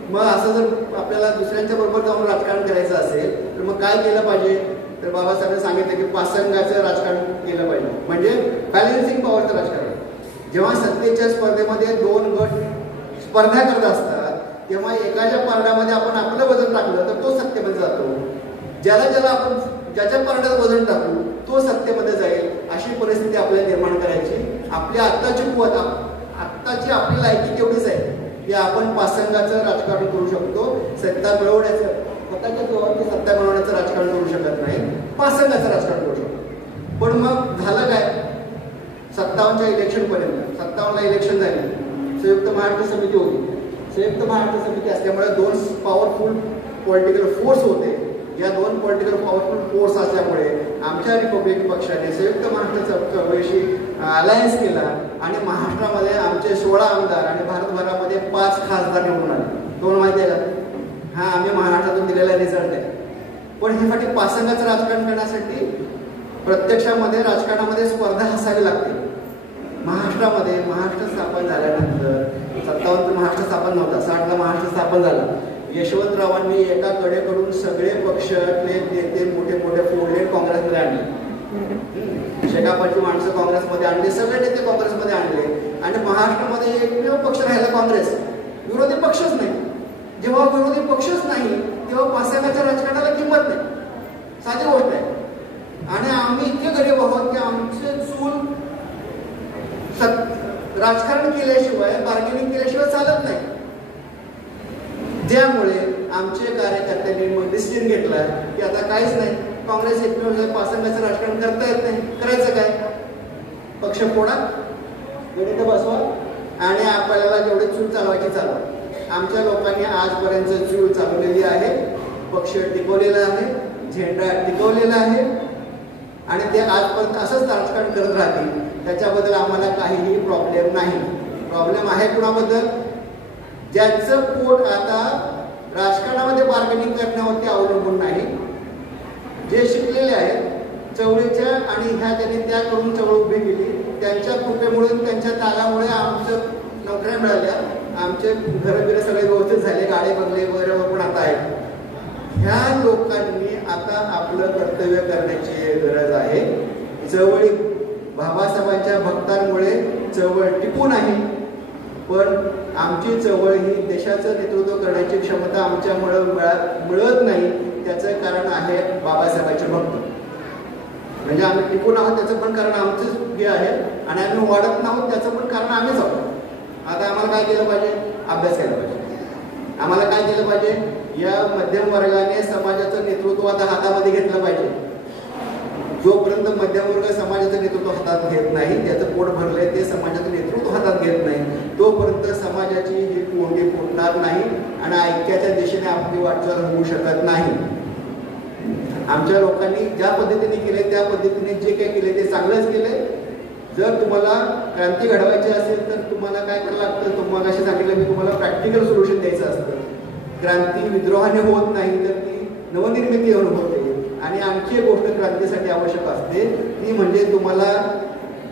मग असं जर आपल्याला दुसऱ्यांच्या बरोबर जाऊन राजकारण करायचं असेल तर मग काय केलं पाहिजे? तर बाबासाहेबांनी सांगितलं की पासंगाचं राजकारण केलं पाहिजे, म्हणजे बॅलेन्सिंग पॉवरचं राजकारण. जेव्हा सत्तेच्या स्पर्धेमध्ये 2 गट स्पर्धा करत असतात तेव्हा एकाच्या पारड्यामध्ये आपण आपलं वजन टाकलं तर तो सत्तेमध्ये जातो. ज्याला आपण ज्याच्या पारड्यात वजन टाकू तो सत्तेमध्ये जाईल. अशी परिस्थिती आपल्याला निर्माण करायची. आपली आत्ताची कुवत, आत्ताची आपली लायकी तेवढीच आहे की आपण पासंगाचं राजकारण करू शकतो. सत्ता मिळवण्याचं, स्वतःच्या जोरावरती सत्ता मिळवण्याचं राजकारण करू शकत नाही, पासंगाचं राजकारण करू शकतो. पण मग झालं काय? 57च्या इलेक्शनपर्यंत, 57ला इलेक्शन झाली, संयुक्त महाराष्ट्र समिती होती. संयुक्त महाराष्ट्र समिती असल्यामुळे 2 पॉवरफुल पॉलिटिकल फोर्स होते. या 2 पॉलिटिकल पॉवरफुल फोर्स असल्यामुळे आमच्या रिपब्लिकन पक्षाने संयुक्त महाराष्ट्र चळवळीशी अलायन्स केला आणि महाराष्ट्रामध्ये आमचे 16 आमदार आणि भारतभरामध्ये 5 खासदार निवडून आले. तुम्हाला माहिती आहे का? हा आम्ही महाराष्ट्रातून दिलेला रिझल्ट आहे. पण ह्यासाठी पासंगाचं राजकारण करण्यासाठी प्रत्यक्षामध्ये राजकारणामध्ये स्पर्धा असावी लागते. महाराष्ट्रामध्ये महाराष्ट्र स्थापन झाल्यानंतर 57 महाराष्ट्र स्थापन नव्हता, 60ला महाराष्ट्र स्थापन झाला. यशवंतरावांनी एका कडेकडून सगळे पक्षातले नेते मोठे मोठे फोडले, काँग्रेसमध्ये आणले. शेकापाची माणसं काँग्रेसमध्ये आणले, सगळे नेते काँग्रेसमध्ये आणले आणि महाराष्ट्रामध्ये एकमेव पक्ष राहिला काँग्रेस, विरोधी पक्षच नाही. जेव्हा विरोधी पक्षच नाही तेव्हा पासाव्याच्या राजकारणाला किंमत नाही, साधी गोष्ट आहे. आणि आम्ही इतके गरीब आहोत की आमचे चूल राजकारण केल्याशिवाय, बार्गेनिंग केल्याशिवाय चालत नाही. त्यामुळे आमचे कार्यकर्त्यांनी मग डिसिजन घेतला की आता काहीच नाही, काँग्रेस एकमेव पासाव्याचं राजकारण करता येत नाही, करायचं काय, पक्ष फोडा, गणित बसवा आणि आपल्याला जेवढे चूल चालवायची चालवा. आमच्या लोकांनी आजपर्यंत चूल चालवलेली आहे, पक्ष टिकवलेला आहे, झेंडा टिकवलेला आहे आणि ते आजपर्यंत असंच राजकारण करत राहतील. त्याच्याबद्दल आम्हाला काहीही प्रॉब्लेम नाही. प्रॉब्लेम आहे कुणाबद्दल? ज्यांचं पोट आता राजकारणामध्ये बार्गेनिंग करण्यावरती अवलंबून नाही, जे शिकलेले आहेत, चवळीच्या आणि ह्या त्यांनी त्या करून चवळ उभी केली, त्यांच्या कृपेमुळे, त्यांच्या तालामुळे आमचं नोकऱ्या मिळाल्या, आमचे घरं बिरं सगळे व्यवस्थित झाले, गाडे बंगले वगैरे पण आता आहेत. ह्या लोकांनी आता आपलं कर्तव्य करण्याची गरज आहे. चळवळी बाबासाहेबांच्या भक्तांमुळे चळवळ टिकून आहे, पण आमची चळवळ ही देशाचं नेतृत्व करण्याची क्षमता आमच्यामुळे मिळत नाही. त्याचं कारण आहे बाबासाहेबांचे भक्त. म्हणजे आम्ही टिकून आहोत त्याचं पण कारण आमचंच हे आहे आणि आम्ही वाढत नाहोत त्याचं पण कारण आम्हीच आहोत. आता आम्हाला काय केलं पाहिजे? अभ्यास केला पाहिजे. आम्हाला काय केलं पाहिजे? या मध्यम वर्गाने समाजाचं नेतृत्व आता हातामध्ये घेतलं पाहिजे. जोपर्यंत मध्यम वर्ग समाजाचं नेतृत्व हातात घेत नाही, त्याचं पोट भरलंय ते समाजाचं नेतृत्व हातात घेत नाही, तोपर्यंत समाजाची ही कोंडी फुटणार नाही आणि ऐक्याच्या दिशेने आपली वाटचाल होऊ शकत नाही. आमच्या लोकांनी ज्या पद्धतीने केले त्या पद्धतीने जे काही केले ते चांगलंच केलंय. जर तुम्हाला क्रांती घडवायची असेल तर तुम्हाला काय करायला लागतं? तुम्हाला असे सांगितलं मी तुम्हाला प्रॅक्टिकल सोल्युशन द्यायचं असतं. क्रांती विद्रोहाने होत नाही तर ती नवनिर्मिती होते. आणि आणखी एक गोष्ट क्रांतीसाठी आवश्यक असते ती म्हणजे तुम्हाला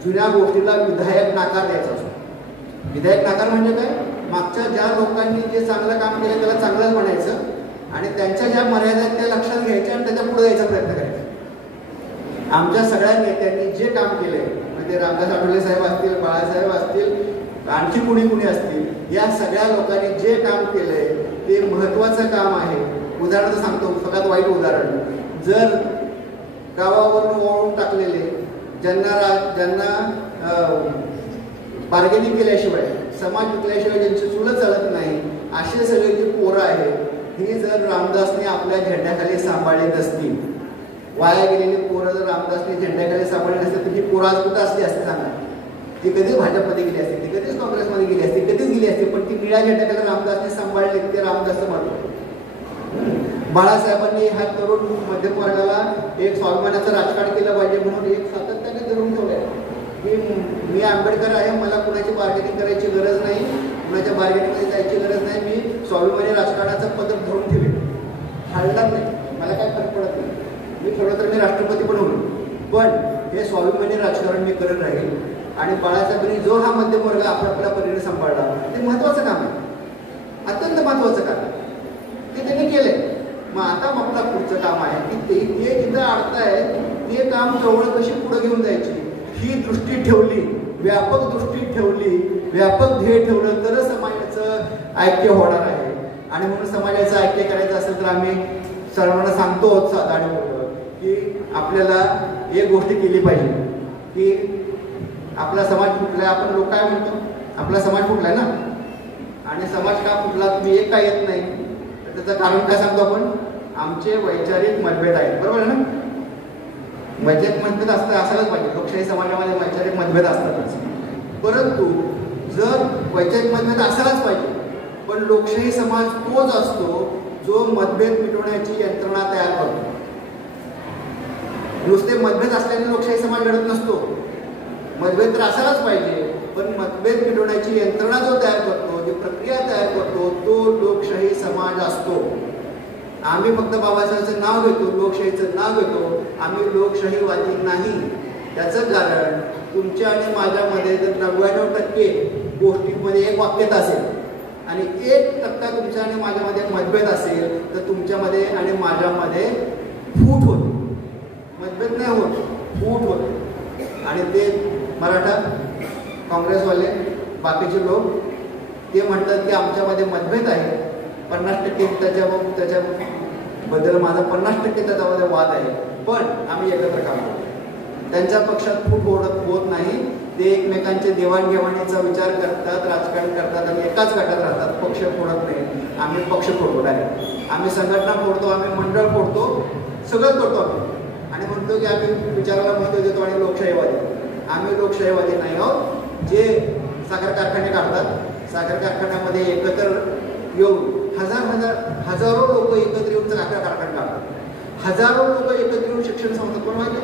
जुन्या गोष्टीला विधायक नाकार द्यायचा असतो. विधायक नाकार म्हणजे काय? मागच्या ज्या लोकांनी जे चांगलं काम केलं त्याला चांगलंच म्हणायचं आणि त्यांच्या ज्या मर्यादा आहेत त्या लक्षात घ्यायच्या आणि त्याच्या पुढे जायचा प्रयत्न करायचा. आमच्या सगळ्या नेत्यांनी जे काम केलंय, म्हणजे रामदास आठवले साहेब असतील, बाळासाहेब असतील, आणखी कुणी असतील, या सगळ्या लोकांनी जे काम केलंय ते महत्वाचं काम आहे. उदाहरण सांगतो, सगळ्यात वाईट उदाहरण, जर गावावरून ओळून टाकलेले ज्यांना बार्गेनिंग केल्याशिवाय, समाज विकल्याशिवाय ज्यांची चुलं चालत नाही, असे सगळे जे पोरं आहेत ही जर रामदासने आपल्या झेंड्याखाली सांभाळली नसतील, वाया गेलेली पोरं जर रामदासने झेंड्याखाली सांभाळली नसतील तर ही पोरं आज कुठं असली असते सांगा? ती कधीच भाजपमध्ये गेली असते, ती कधीच काँग्रेसमध्ये गेली असते, कधीच गेली असते, पण ती निळ्या झेंड्याखाली रामदासने सांभाळले, ते रामदासचं महत्व. बाळासाहेबांनी ह्या तरुण मध्यम वर्गाला एक स्वाभिमानाचं राजकारण केलं पाहिजे म्हणून एक सातत्याने धरून ठेवलंय की मी आंबेडकर आहे, मला कुणाची बार्गेनिंग करायची गरज नाही, कुणाच्या बार्गेनिंगमध्ये जायची गरज नाही, मी स्वाभिमानी राजकारणाचं पदक धरून ठेवेन, हलणार नाही, मला काय फरक पडत नाही, मी ठरवलं तर मी राष्ट्रपती पण होईल, पण हे स्वाभिमानी राजकारण मी करत राहील. आणि बाळासाहेबांनी जो हा मध्यम वर्ग आपल्या परीने सांभाळला ते महत्वाचं काम आहे, अत्यंत महत्वाचं काम आहे, ते त्यांनी केलंय. मग आता आपला पुढचं काम आहे की ते जिथं अडतायत ते काम जवळ कशी पुढे घेऊन जायची ही दृष्टी ठेवली, व्यापक दृष्टी ठेवली, व्यापक ध्येय ठेवलं तर समाजाचं ऐक्य होणार आहे. आणि म्हणून समाजाचं ऐक्य करायचं असेल तर आम्ही सर्वांना सांगतो साधारण की आपल्याला एक गोष्ट केली पाहिजे की आपला समाज फुटलाय. आपण लोक काय म्हणतो? आपला समाज फुटलाय ना. आणि समाज का फुटला तुम्ही एक काय येत नाही, त्याचं कारण काय सांगतो आपण? आमचे वैचारिक मतभेद आहेत, बरोबर आहे ना. वैचारिक मतभेद असायलाच पाहिजे, लोकशाही समाजामध्ये वैचारिक मतभेद असतातच. परंतु जर वैचारिक मतभेद असायलाच पाहिजे, पण लोकशाही समाज तोच असतो जो मतभेद मिटवण्याची यंत्रणा तयार करतो. नुसते मतभेद असल्याने लोकशाही समाज घडत नसतो. मतभेद तर असायलाच पाहिजे, पण मतभेद मिटवण्याची यंत्रणा जो तयार करतो, जी प्रक्रिया तयार करतो, तो लोकशाही समाज असतो. आम्ही फक्त बाबासाहेबांचं नाव घेतो, लोकशाहीचं नाव घेतो, आम्ही लोकशाहीवादी नाही. त्याचं कारण तुमच्या आणि माझ्यामध्ये जर 99% गोष्टीमध्ये एक वाक्यता असेल आणि 1% तुमच्या आणि माझ्यामध्ये मतभेद असेल तर तुमच्यामध्ये आणि माझ्यामध्ये फूट होते. मतभेद नाही होत, फूट होते. आणि ते मराठा काँग्रेसवाले बाकीचे लोक ते म्हणतात की आमच्यामध्ये मतभेद आहे 50%, त्याच्याबद्दल माझा 50% त्याच्यामध्ये वाद आहे, पण आम्ही एकत्र काम करतो. त्यांच्या पक्षात फूट होत नाही. ते एकमेकांचे देवाणघेवाणीचा विचार करतात, राजकारण करतात आणि एकाच गटात राहतात. पक्ष फोडत नाही. आम्ही पक्ष फोडतो डायरेक्ट. आम्ही संघटना फोडतो, आम्ही मंडळ फोडतो, सगळं करतो आम्ही आणि म्हणतो की आम्ही विचाराला महत्त्व देतो आणि लोकशाहीवादी. आम्ही लोकशाहीवादी नाही आहोत. जे साखर कारखाने काढतात, साखर कारखान्यामध्ये एकत्र येऊन हजारो लोक एकत्र येऊन साखर कारखाना काढतात. हजारो लोक एकत्र येऊन शिक्षण संस्था, कोण माहिती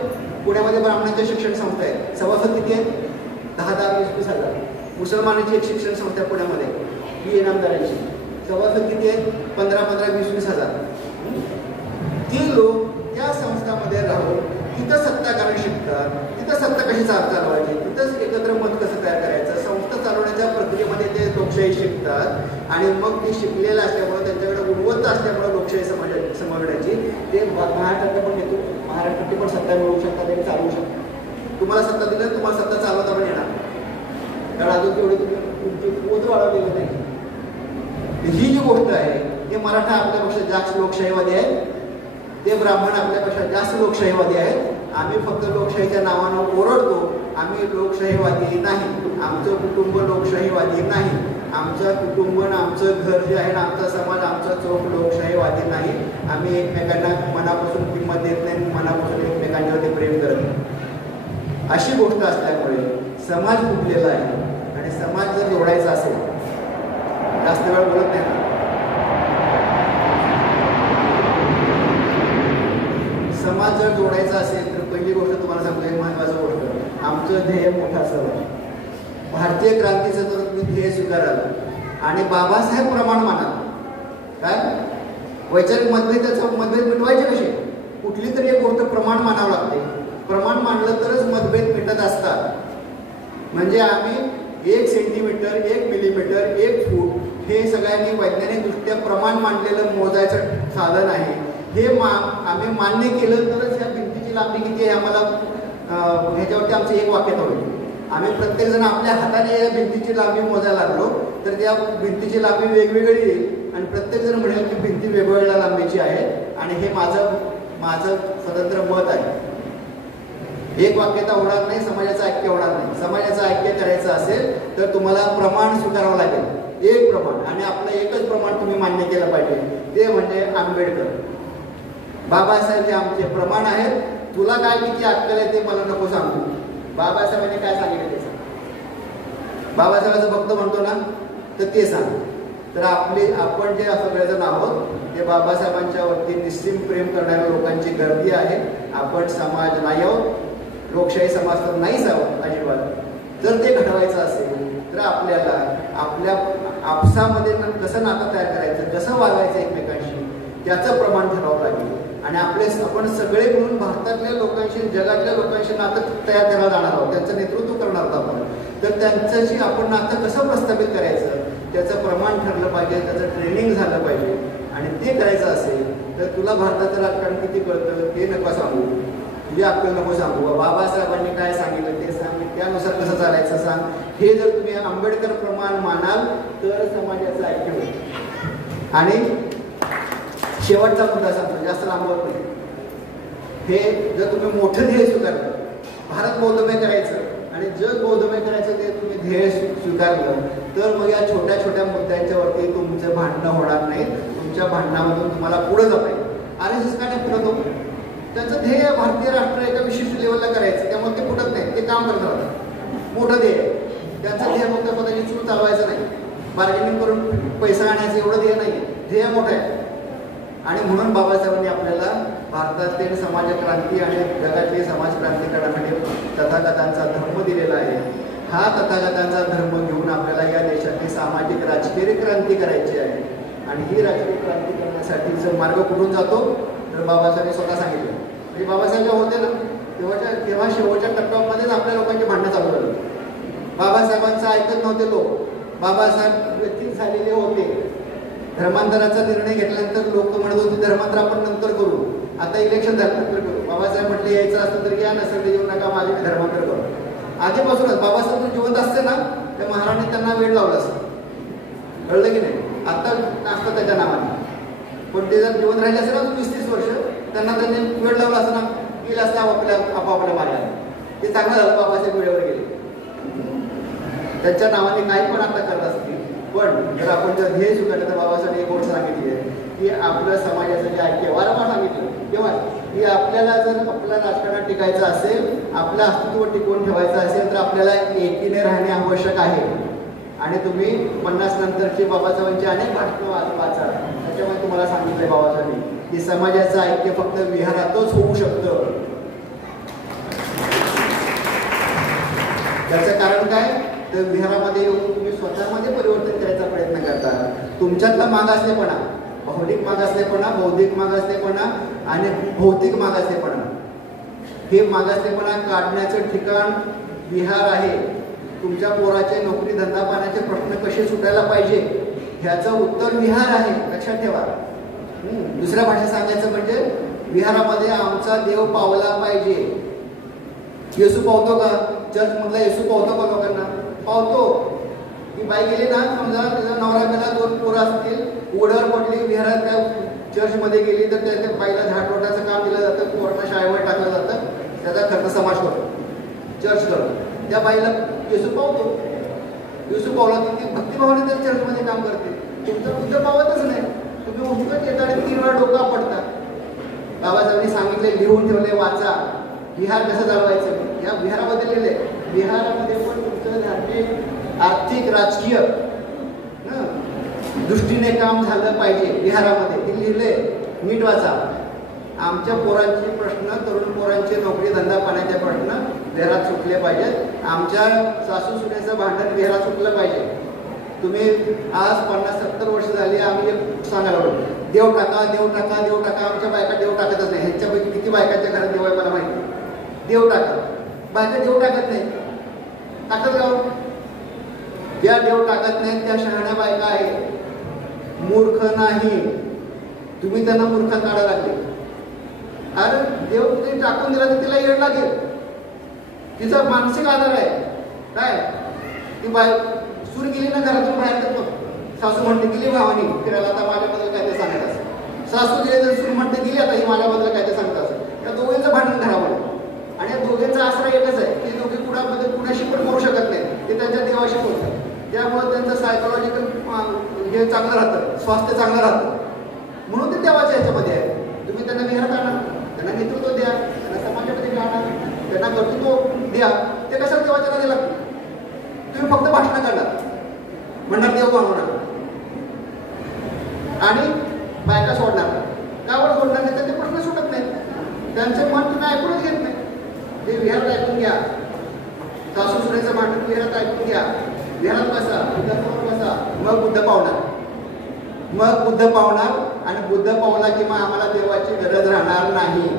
पुण्यामध्ये ब्राह्मणांच्या शिक्षण संस्था आहेत. सभासद किती आहेत? 10,000, 20,000. मुसलमानांची एक शिक्षण संस्था आहे पुण्यामध्ये, ही इनामदारांची. सभासद किती आहेत? 15,000, 20,000. ती लोक त्या संस्थांमध्ये राहून तिथं सत्ताकारण शिकतात, तिथं सत्ता कशी चालवायची, तिथंच एकत्र मत कसं तयार करायचं, संस्था चालवण्याच्या प्रक्रियेमध्ये ते लोकशाही शिकतात. आणि मग ती शिकलेलं असल्यामुळं त्यांच्याकडे गुणवत्ता असल्यामुळं लोकशाही समजण्याची ते महाराष्ट्रात पण येतो. महाराष्ट्रात पण सत्ता मिळवू शकतात आणि चालवू शकतात. तुम्हाला सत्ता दिलं, तुम्हाला सत्ता चालवता पण येणार, कारण अजून तेवढे तुमची पोत वाढवलेलं नाही. ही जी गोष्ट आहे ते मराठा आपल्यापेक्षा जास्त लोकशाहीवादी आहेत, ते ब्राह्मण आपल्यापेक्षा जास्त लोकशाहीवादी आहेत. आम्ही फक्त लोकशाहीच्या नावानं ओरडतो. आम्ही लोकशाहीवादी नाही. आमचं कुटुंब लोकशाहीवादी नाही. आमचं कुटुंब, आमचं घर जे आहे ना, आमचा समाज, आमचा चौक लोकशाहीवादी नाही. आम्ही एकमेकांना मनापासून किंमत देत नाही, मनापासून एकमेकांच्यावरती प्रेम करत नाही. अशी गोष्ट असल्यामुळे समाज फुटलेला आहे. आणि समाज जर जोडायचा असेल, जास्त वेळ बोलत नाही, समाज जर जोडायचा असेल तर पहिली गोष्ट तुम्हाला सांगतो, एक महत्वाची गोष्ट, आमचं ध्येय मोठं असावं. भारतीय क्रांतीचं तर तुम्ही ध्येय स्वीकाराल आणि बाबासाहेब प्रमाण माना. काय वैचारिक मतभेद मिटवायचे कसे? कुठली तरी एक गोष्ट प्रमाण मानावं लागते. प्रमाण मानलं तरच मतभेद मिटत असतात. म्हणजे आम्ही 1 सेंटीमीटर, 1 मिलीमीटर, 1 फूट हे सगळ्यांनी वैज्ञानिकदृष्ट्या प्रमाण मांडलेलं मोजायचं साधन आहे. हे आम्ही मान्य केलं तरच या भिंतीची लांबी किती आहे आम्हाला ह्याच्यावरती आमचं एक वाक्यता होईल. आम्ही प्रत्येकजण आपल्या हाताने या भिंतीची लांबी मोजायला लागलो तर त्या भिंतीची लांबी वेगवेगळी येईल आणि प्रत्येकजण म्हणेल की भिंती वेगवेगळ्या लांबीची आहे आणि हे माझं स्वतंत्र मत आहे. एक वाक्यता होणार नाही, समाजाचं ऐक्य होणार नाही. समाजाचं ऐक्य करायचं असेल तर तुम्हाला प्रमाण स्वीकारावं लागेल, एक प्रमाण. आणि आपलं एकच प्रमाण तुम्ही मान्य केलं पाहिजे, ते म्हणजे आंबेडकर. बाबासाहेब हे आमचे प्रमाण आहेत. तुला काय किती अक्कल आहे ते मला नको सांगू. बाबासाहेबांनी काय सांगितलं ते सांग. बाबासाहेबाचं भक्त म्हणतो ना, तर ते सांग. तर आपण जे सगळेजण आहोत ते बाबासाहेबांच्या वरती निस्सीम प्रेम करणाऱ्या लोकांची गर्दी आहे. आपण समाज नाही आहोत, लोकशाही समाज तर नाहीच आहोत अजिबात. जर ते घडवायचं असेल तर आपल्याला आपल्या आपसामध्ये कसं नातं तयार करायचं, कसं वागायचं एकमेकांशी, त्याचं प्रमाण ठरवावं लागेल. आणि आपण सगळे मिळून भारतातल्या लोकांशी, जगातल्या लोकांशी नातं तयार करायला जाणार आहोत, त्यांचं नेतृत्व करणार आहोत आपण. तर त्यांच्याशी आपण नातं कसं प्रस्थापित करायचं त्याचं प्रमाण ठरलं पाहिजे, त्याचं ट्रेनिंग झालं पाहिजे. आणि ते करायचं असेल तर तुला भारताचं राजकारण किती कळतं ते नको सांगू, तुझी अक्कल नको सांगू. बाबासाहेबांनी काय सांगितलं ते सांग, त्यानुसार कसं चालायचं सांग. हे जर तुम्ही आंबेडकर प्रमाण मानाल तर समाजाचं ऐक्य होईल. आणि शेवटचा मुद्दा सांगतो, जास्त लांबवत नाही. हे जर तुम्ही मोठं ध्येय स्वीकारलं, भारत बौद्धमय करायचं आणि जग बौद्धमय करायचं, ते तुम्ही ध्येय स्वीकारलं तर मग या छोट्या छोट्या मुद्द्यांच्या वरती तुमचं भांडणं होणार नाही. तुमच्या भांडणामधून तुम्हाला पुढे जाता येईल. RSS का नाही पुढत होत? त्यांचं ध्येय भारतीय राष्ट्र एका विशिष्ट लेवलला करायचं, त्यामुळे ते फुटत नाही, ते काम करत राहतात. मोठं ध्येय, त्यांचं ध्येय फक्त स्वतःची चूक चालवायचं नाही, बार्गेनिंग करून पैसा आणायचं एवढं ध्येय नाही. ध्येय मोठं आहे. आणि म्हणून बाबासाहेबांनी आपल्याला भारतातील समाजक्रांती आणि जगातली समाजक्रांती करण्यासाठी तथागतांचा धर्म दिलेला आहे. हा तथागतांचा धर्म घेऊन आपल्याला या देशातली सामाजिक राजकीय क्रांती करायची आहे. आणि ही राजकीय क्रांती करण्यासाठीचा मार्ग कुठून जातो तर बाबासाहेबांनी स्वतः सांगितलं. म्हणजे बाबासाहेब जेव्हा होते ना तेव्हा शेवटच्या टप्प्यामध्येच आपल्या लोकांची भांडणं चालू झाली. बाबासाहेबांचं ऐकत नव्हते लोक. बाबासाहेब व्यथित झालेले होते. धर्मांतराचा निर्णय घेतल्यानंतर लोक म्हणत होते धर्मांतर आपण नंतर करू, आता इलेक्शन झाल्यानंतर करू. बाबासाहेब म्हटले यायचं असतं तर या, नसेल तर येऊ नका, माझे मी धर्मांतर करू. आधीपासूनच बाबासाहेब जिवंत असते ना त्या महाराणी त्यांना वेळ लावला असतं, कळलं की नाही. आता असतं त्याच्या नावाने, पण ते जर जिवंत राहिले असेल ना 20-30 वर्ष, त्यांना त्यांनी वेळ लावला असं ना, गेलं असतं आपापल्या मार्गाने. ते चांगलं झालं, बाबासाहेब वेळेवर गेले. त्यांच्या नावाने काही पण आता करत असतील, पण जर आपण जर ध्येय स्वीकारलं तर बाबासाहेब एक गोष्ट सांगितली आहे की आपलं समाजाचं जे ऐक्य, वारंवार सांगितलं तेव्हा की आपल्याला जर आपल्या राजकारणात टिकायचं असेल, आपलं अस्तित्व टिकवून ठेवायचं असेल तर आपल्याला एकीने राहणे आवश्यक आहे. आणि तुम्ही 50 नंतरची बाबासाहेबांची अनेक भाषणं वाचा, त्याच्यामध्ये तुम्हाला सांगितलंय बाबासाहेबांनी की समाजाचं ऐक्य फक्त विहारातच होऊ शकतं. त्याचं कारण काय तर विहारामध्ये येऊन तुम्ही स्वतःमध्ये परिवर्तन करायचा प्रयत्न करता. तुमच्यातला मागासलेपणा, भावनिक मागासलेपणा, बौद्धिक मागासलेपणा आणि भौतिक मागासलेपणा, हे मागासलेपणा काढण्याचं ठिकाण विहार आहे. तुमच्या पोराचे नोकरी धंदा पाण्याचे प्रश्न कसे सुटायला पाहिजे ह्याचं उत्तर विहार आहे, लक्षात ठेवा. दुसऱ्या भाषेत सांगायचं म्हणजे विहारामध्ये आमचा देव पावला पाहिजे. येसू पावतो का? चर्च मधला येसू पावतो का लोकांना? पावतो. ती बाई गेली ना, समजा तिचा नवरा मेला, 2 पोरं असतील, उघड्यावर पडली, विहारात त्या चर्चमध्ये गेली तर त्या बाईला झाडलोटाचं काम दिलं जातं, पोरांना शाळेवर टाकलं जातं, त्याचा खर्च समाज करतो, चर्च करतो. त्या बाईला येसू पावतो. येसू पावला ती भक्तिभावाने त्या चर्चमध्ये काम करते. तुमचं पावतच नाही, तुम्ही उठकच येता आणि 3 वेळा डोका पडता. बाबासाहेबांनी सांगितले, लिहून ठेवले, वाचा. विहार कसं चालवायचं या विहारामध्ये लिहिले. विहारामध्ये पण तुमचं धार्मिक, आर्थिक, राजकीय दृष्टीने काम झालं पाहिजे. विहारामध्ये ते लिहिले, नीट वाचा. आमच्या पोरांचे प्रश्न, तरुण पोरांचे नोकरी धंदा पाण्याचे प्रश्न विहारात सुटले पाहिजेत. आमच्या सासू सुनेचं भांडण विहारात सुटलं पाहिजे. तुम्ही आज 50-70 वर्ष झाली आम्ही सांगायला लागलो, देव टाका, देव टाका, देव टाका. आमच्या बायका देव टाकतच नाही. ह्यांच्यापैकी किती बायकांच्या घरात देव आहे मला माहिती. देव टाका, बायका देव टाकत नाही. टाकत गाव ज्या देव टाकत नाहीत त्या शहाण्या बायका आहेत, मूर्ख नाही. तुम्ही त्यांना मूर्ख काढायला लागले. अरे देव तुम्ही टाकून दिला तर तिला येड लागेल. तिचा मानसिक आधार आहे काय. ती बाय सूर गेली ना घरातून बाहेर करतो, सासू म्हणते गेली भावानी फिरायला, आता माझ्याबद्दल काय ते सांगत असं. सासू गेले तर सूर म्हणते गेली, आता ही माझ्याबद्दल काय ते सांगत असं. या दोघांचं भांडण घरामध्ये. आणि या दोघांचा आसरा एकच आहे की दोघे कुणाशी पण करू शकत नाही, ते त्यांच्या देवाशी बोलतात. त्यामुळे त्यांचं सायकोलॉजिकल हे चांगलं राहतं, स्वास्थ्य चांगलं राहतं. म्हणून ते देवाच्या ह्याच्यामध्ये आहे. तुम्ही त्यांना विहारात आणा, त्यांना नेतृत्व द्या, त्यांना समाजामध्ये आणा, त्यांना कर्तृत्व द्या. ते कशाला देवाच्या नादी लागतील? तुम्ही फक्त भाषण करणार, म्हणणार देव म्हणणार आणि बायका सोडणार. का बरं सोडणार नाही? त्यांचे प्रश्न सुटत नाही. त्यांचे मन तुम्ही ऐकूनच घेत नाही. ते विहारात ऐकून घ्या. सासू सुनेचं भांडण विहारात ऐकून घ्या. विहारात बसा, बुद्धासमोर बसा, मग बुद्ध पावणार. मग बुद्ध पावणार आणि बुद्ध पावला की मग आम्हाला देवाची गरज राहणार नाही.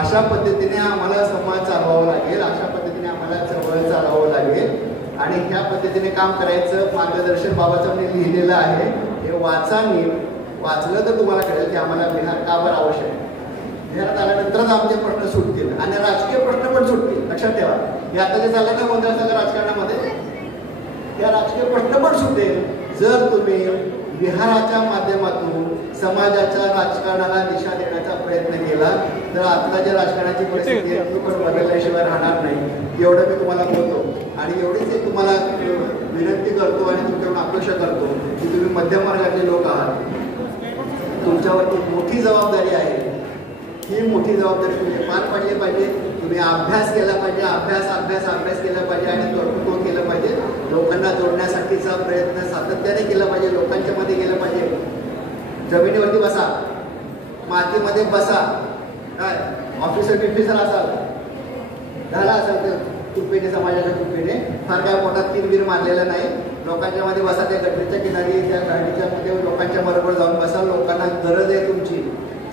अशा पद्धतीने आम्हाला समाज चालवावं लागेल, अशा पद्धतीने आम्हाला चळवळ चालवावं लागेल. आणि ह्या पद्धतीने काम करायचं मार्गदर्शन बाबासाहेबांनी लिहिलेलं आहे. हे वाचा. नीट वाचलं तर तुम्हाला कळेल की आम्हाला विहार का बरं आवश्यक आहे. विहारात आल्यानंतरच आमचे प्रश्न सुटतील आणि राजकीय प्रश्न पण सुटतील. लक्षात ठेवा, हे आता जे चाललं ना गोंधळ राजकारणामध्ये, त्या राजकीय प्रश्न पण सुटेल जर तुम्ही विहाराच्या माध्यमातून समाजाच्या राजकारणाला दिशा देण्याचा प्रयत्न केला. तर आत्ताच्या राजकारणाची परिस्थिती पण बदलल्याशिवाय राहणार नाही. एवढं मी तुम्हाला बोलतो आणि एवढीच एक तुम्हाला विनंती करतो आणि तुमच्याकडून अपेक्षा करतो की तुम्ही मध्यम मार्गातले लोक आहात. तुमच्यावरती मोठी जबाबदारी आहे. ही मोठी जबाबदारी तुम्ही पार पाडली पाहिजे. तुम्ही अभ्यास केला पाहिजे, अभ्यास केला पाहिजे आणि कर्तृत्व केलं पाहिजे. लोकांना जोडण्यासाठीचा प्रयत्न सातत्याने केला पाहिजे. लोकांच्या मध्ये गेलं पाहिजे. जमिनीवरती बसा, मातीमध्ये बसा. काय ऑफिसर असाल, झाला असाल तर कृपेने, समाजाच्या कृपेने, फार काय पोटात 3 वीर मारलेलं नाही. लोकांच्या मध्ये बसा, त्या गटरीच्या किनारी, त्या गाडीच्या मध्ये लोकांच्या बरोबर जाऊन बसा. लोकांना गरज आहे तुमची,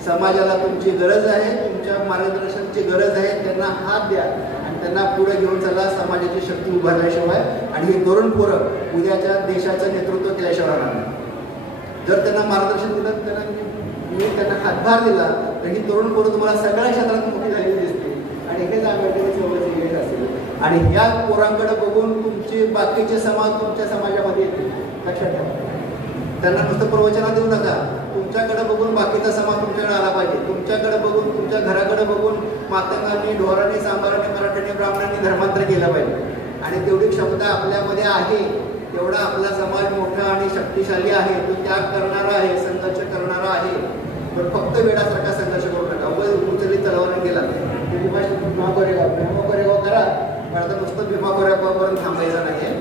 समाजाला तुमची गरज आहे, तुमच्या मार्गदर्शनाची गरज आहे. त्यांना हात द्या आणि त्यांना पुढे घेऊन चला, समाजाची शक्ती उभारल्याशिवाय आणि ही तरुण पोरं उद्याच्या देशाचं नेतृत्व केल्याशिवाय राहणार नाही. जर त्यांना मार्गदर्शन दिलं, त्यांना हातभार दिला तर ही तरुण पोरं तुम्हाला सगळ्या क्षेत्रात मोठी झालेली दिसते आणि हेच आंबेडकरी चळवळीचे यश असेल. आणि ह्या पोरांकडे बघून तुमचे बाकीचे समाज तुमच्या समाजामध्ये येतील, लक्षात ठेवा. त्यांना नुसतं प्रवचना देऊ नका. तुमच्याकडे बघून बाकीचा समाज तुमच्याकडे आला पाहिजे. तुमच्याकडे बघून, तुमच्या घराकडे बघून मातंगांनी, ढोरांनी, सांबारांनी, मराठ्यांनी, ब्राह्मणांनी धर्मांतर केलं पाहिजे. आणि तेवढी क्षमता आपल्यामध्ये आहे, तेवढा आपला समाज मोठा आणि शक्तिशाली आहे, तो त्याग करणारा आहे, संघर्ष करणारा आहे. पण फक्त वेळासारखा संघर्ष करू नका. उचलली तलवार गेला भीमा कोरेगाव करा, पण आता नुसतं भीमा कोरेगावपर्यंत थांबायचं नाही.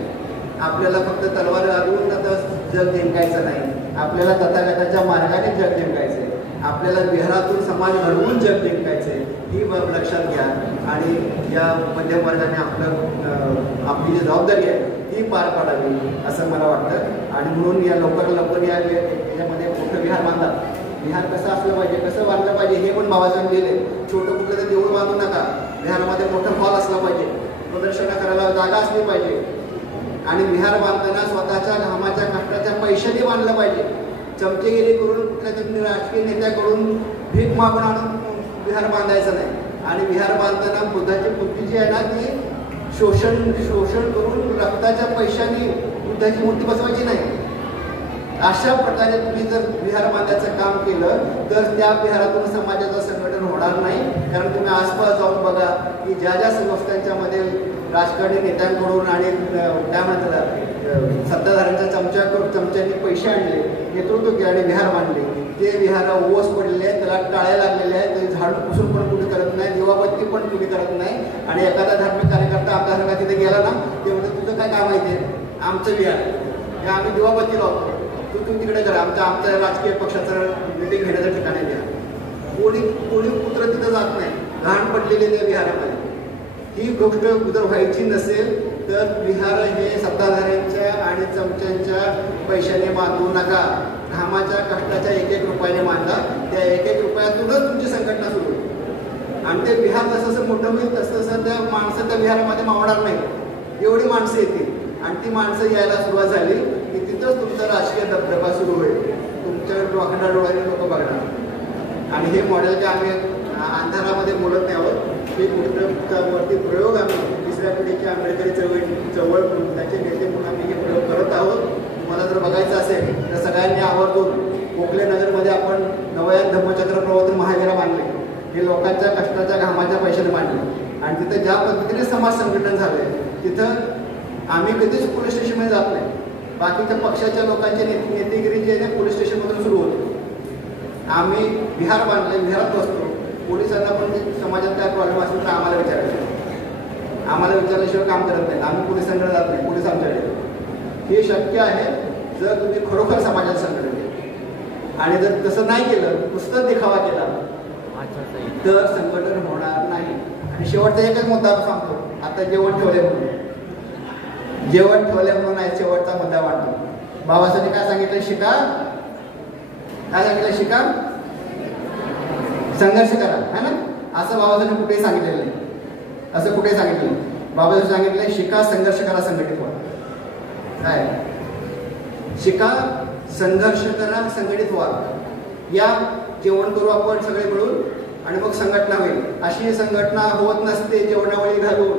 आपल्याला फक्त तलवार घालून आता जग जिंकायचं नाही. आपल्याला तथागताच्या मार्गाने जग जिंकायचं आहे. आपल्याला विहारातून समाज घडवून जग जिंकायचं आहे, ही बाब लक्षात घ्या. आणि या मध्यम वर्गाने आपली जी जबाबदारी आहे ती पार पाडावी असं मला वाटतं. आणि म्हणून या लवकर याच्यामध्ये मोठं विहार बांधा. विहार कसं असलं पाहिजे, कसं बांधलं पाहिजे हे पण बाबासाहेब लिहिले. छोटं कुठलं तर देऊळ बांधू नका. विहारामध्ये मोठं हॉल असला पाहिजे, प्रदर्शनं करायला जागा असली पाहिजे. आणि विहार बांधताना स्वतःच्या घामाच्या कष्टाच्या पैशाने बांधलं पाहिजे. चमचेगिरी करून कुठल्या तरी राजकीय नेत्याकडून भीक मागून आणून विहार बांधायचं नाही. आणि विहार बांधताना बुद्धाची मूर्ती जी आहे ना, ती शोषण करून रक्ताच्या पैशाने बुद्धाची मूर्ती बसवायची नाही. अशा प्रकारे तुम्ही जर विहार बांधायचं काम केलं तर त्या विहारातून समाजाचं संघटन होणार नाही. कारण तुम्ही आसपास जाऊन बघा की ज्या ज्या संस्थांच्यामध्ये राजकारणी नेत्यांकडून आणि काय म्हणतात सत्ताधाऱ्यांच्या चमच्यांनी पैसे आणले, नेतृत्व केले आणि विहार बांधले, ते विहार ओस पडलेले आहेत, त्याला टाळ्या लागलेल्या आहेत, ते झाड पुसून पण कुणी करत नाही, दिवाबत्ती पण कुणी करत नाही. आणि एखादा धार्मिक कार्यकर्ता आपल्यासारखा तिथे गेला ना, ते म्हणतात तुझं काय काम आहे, ते आमचं विहार, हे आम्ही दिवाबत्ती लावतो, तू तिकडे करा, आमच्या राजकीय पक्षाचं मिटिंग घेण्याचं ठिकाण आहे विहार. कोणी पुत्र तिथं जात नाही, घाण पडलेले त्या विहारामध्ये. ही गोष्ट जर व्हायची नसेल तर विहार हे सत्ताधाऱ्यांच्या आणि चमच्यांच्या पैशाने बांधू नका. घामाच्या कष्टाच्या एक रुपयाने बांधा. त्या एक रुपयातूनच तुमची संघटना सुरू होईल. आणि ते विहार जसं मोठं होईल तसं त्या माणसं त्या विहारामध्ये मावणार नाही. एवढी माणसं येतील आणि ती माणसं यायला सुरुवात झाली की तिथंच तुमचा राजकीय दबदबा सुरू होईल. तुमच्या वाकड्या डोळ्याने लोक बघणार. आणि हे मॉडेल जे आम्ही अंधारामध्ये बोलत नाही आहोत, हे गोष्टवरती प्रयोग आम्ही तिसऱ्या पिढीची आंबेडकरी चळवळ त्याचे नेते म्हणून आम्ही हे प्रयोग करत आहोत. तुम्हाला जर बघायचं असेल तर सगळ्यांनी आवर्जून कोकले नगरमध्ये आपण नवयान धम्मचक्र प्रवर्तन महाविहार बांधले. हे लोकांच्या कष्टाच्या घामाच्या पैशाने बांधले. आणि तिथं ज्या पद्धतीने समाज संघटन झालंय तिथं आम्ही कधीच पोलीस स्टेशनमध्ये जात नाही. बाकीच्या पक्षाच्या लोकांचे नेतेगिरी जे आहे पोलीस स्टेशनमधून सुरू होते. आम्ही विहार बांधले, विहारात बसतो. पोलिसांना पण समाजात काय प्रॉब्लेम असेल तर आम्हाला विचारायचं. आम्हाला विचारल्याशिवाय काम करत नाही. आम्ही पोलिसांकडे जात नाही, पोलीस आमच्याकडे. हे शक्य आहे जर तुम्ही खरोखर समाजात संघटन केलं. आणि जर तसं नाही केलं, नुसतं देखावा केला तर संघटन होणार नाही. आणि शेवटचा एकच मुद्दा सांगतो. आता जेवण ठेवले म्हणून आहे, शेवटचा मुद्दा वाटतो. बाबासाहेबांनी काय सांगितलं? शिका. काय सांगितलं? शिका, संघर्ष करा, है ना? असं बाबासाहेबांनी कुठेही सांगितलेलं नाही. असं कुठेही सांगितलं. बाबासाहेब सांगितलंय शिका, संघर्ष करा, संघटित व्हा. काय? शिका, संघर्ष करा, संघटित व्हा. या जेवण करू आपण सगळे मिळून आणि मग संघटना होईल. अशी संघटना होत नसते जेवणावळी घालून.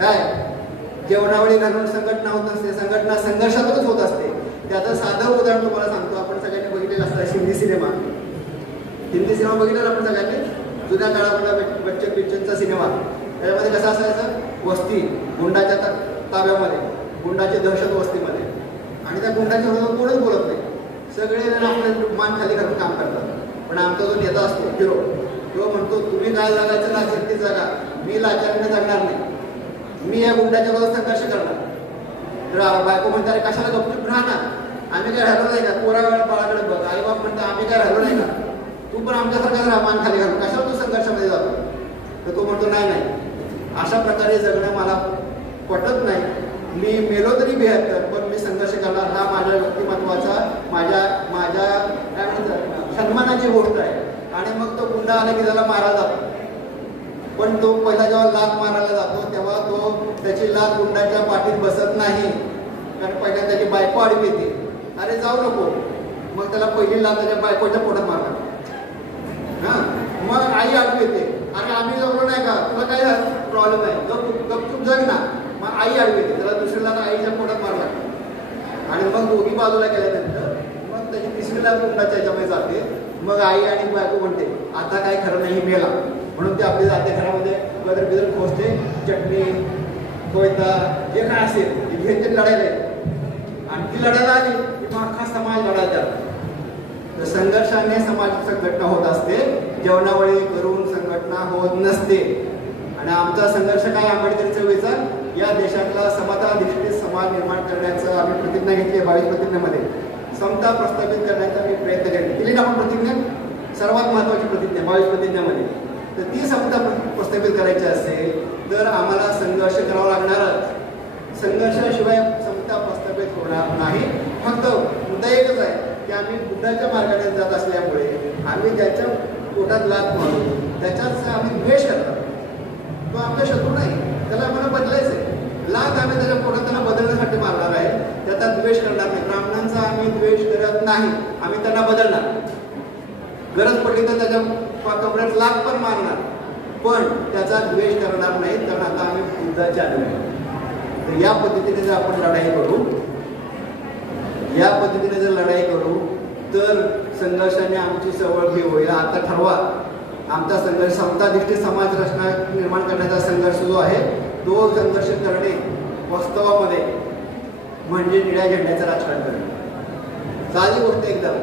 काय? जेवणावळी घालून संघटना होत नसते. संघटना संघर्षातूनच होत असते. त्याचं साधं उदाहरण तुम्हाला सांगतो. आपण सगळ्यांनी बघितलेलं असतं हिंदी सिनेमा बघितलेला आपण सगळ्यांनी. जुन्या काळातला बच्चन पिक्चरचा सिनेमा. त्याच्यामध्ये कसं असायचं? वस्ती गुंडाच्या ताब्यामध्ये, गुंडाची दहशत वस्तीमध्ये. आणि त्या गुंडाच्या विरोधात कोणच बोलत नाही. सगळे आपल्या मान खाली घालून काम करतात. पण आमचा जो नेता असतो हिरो, तो म्हणतो तुम्ही काय जगायचं ना असेल ती जगा, मी लाचारीने जगणार नाही, मी या गुंडाच्या विरोधात संघर्ष करणार. तर बायको म्हणतात कशाला गपचूप राहा ना, आम्ही काय राहिलो नाही का? पोरा बाळाकडे बघ. आई बाप म्हणतात आम्ही काय राहिलो नाही का? तू पण आमच्यासारखा राहा मान खाली घालून, कशाला तू संघर्षामध्ये जातो? तर तो म्हणतो नाही, अशा प्रकारे जगणं मला पटत नाही. मी मेलो तरी 72, पण मी संघर्ष करणार. हा माझ्या व्यक्तिमत्वाचा, माझ्या काय म्हणतात सन्मानाची गोष्ट आहे. आणि मग तो गुंडा आला की त्याला मारा जातो. पण तो पहिला जेव्हा लाथ मारायला जातो तेव्हा तो त्याची लाथ गुंडाच्या पाठीत बसत नाही, कारण पहिल्यांदा त्याची बायको आडवी येते, अरे जाऊ नको, मग त्याला पहिली लाथ त्याच्या बायकोच्या पोटात मारणार. हा, मग आई आडवी येते, अरे आम्ही जगलो नाही का, तुला काय प्रॉब्लेम आहे, गपचूप जग ना. मग आई आडवी येते, त्याला दुसरी लाथ आईच्या पोटात मारला, आणि मग दोघी बाजूला गेल्यानंतर मग त्याची तिसरी लाथ गुंडाच्या याच्यामध्ये जाते. मग आई आणि बायको म्हणते आता काय खरं नाही मेला, म्हणून ते आपली जाते घरामध्ये बदर बिदर खोसते, चटणी कोयता जे काय असेल घेऊन ते लढायला येते, आणि ती लढायला आली की मग अख्खा समाज लढायचा. तर संघर्षाने समाज संघटना होत असते, जेवणावळी करून संघटना होत नसते. आणि आमचा संघर्ष काय आंबेडकरी चळवळीचा, या देशातला समताधिष्ठित समाज निर्माण करण्याचं आम्ही प्रतिज्ञा घेतली आहे. 22 प्रतिज्ञेमध्ये समता प्रस्थापित करण्याचा आम्ही प्रयत्न केले ना आपण प्रतिज्ञा, सर्वात महत्वाची प्रतिज्ञा 22 प्रतिज्ञेमध्ये. तर ती समता प्रस्थापित करायची असेल तर आम्हाला संघर्ष करावा लागणारच. संघर्षाशिवाय समता प्रस्थापित होणार नाही. फक्त मुद्दा एकच आहे की आम्ही बुद्धाच्या मार्गाने जात असल्यामुळे आम्ही ज्याच्या पोटात लाथ मारू त्याच्याच आम्ही द्वेष करतो. तो आमचा शत्रू नाही, त्याला आम्हाला बदलायचं आहे. लाथ आम्ही त्याच्या पोटात त्याला बदलण्यासाठी मारणार आहे, त्याचा द्वेष करणार नाही. ब्राह्मणांचा आम्ही द्वेष करत नाही, आम्ही त्यांना बदलणार. गरज पडली तर त्याच्या कपड्यात लाथ पण मारणार, पण त्याचा द्वेष करणार नाही, कारण आता आम्ही बुद्धाच्या आलो. तर या पद्धतीने जर आपण लढाई करू, या पद्धतीने जर लढाई करू तर संघर्षाने आमची सवलगी होईल. आता ठरवा, आमचा संघर्ष समताधिष्ठित समाज रचना निर्माण करण्याचा संघर्ष जो आहे तो संघर्ष करणे वास्तवामध्ये म्हणजे निळ्या झेंड्याचं राजकारण करणे. साधी गोष्ट एकदम.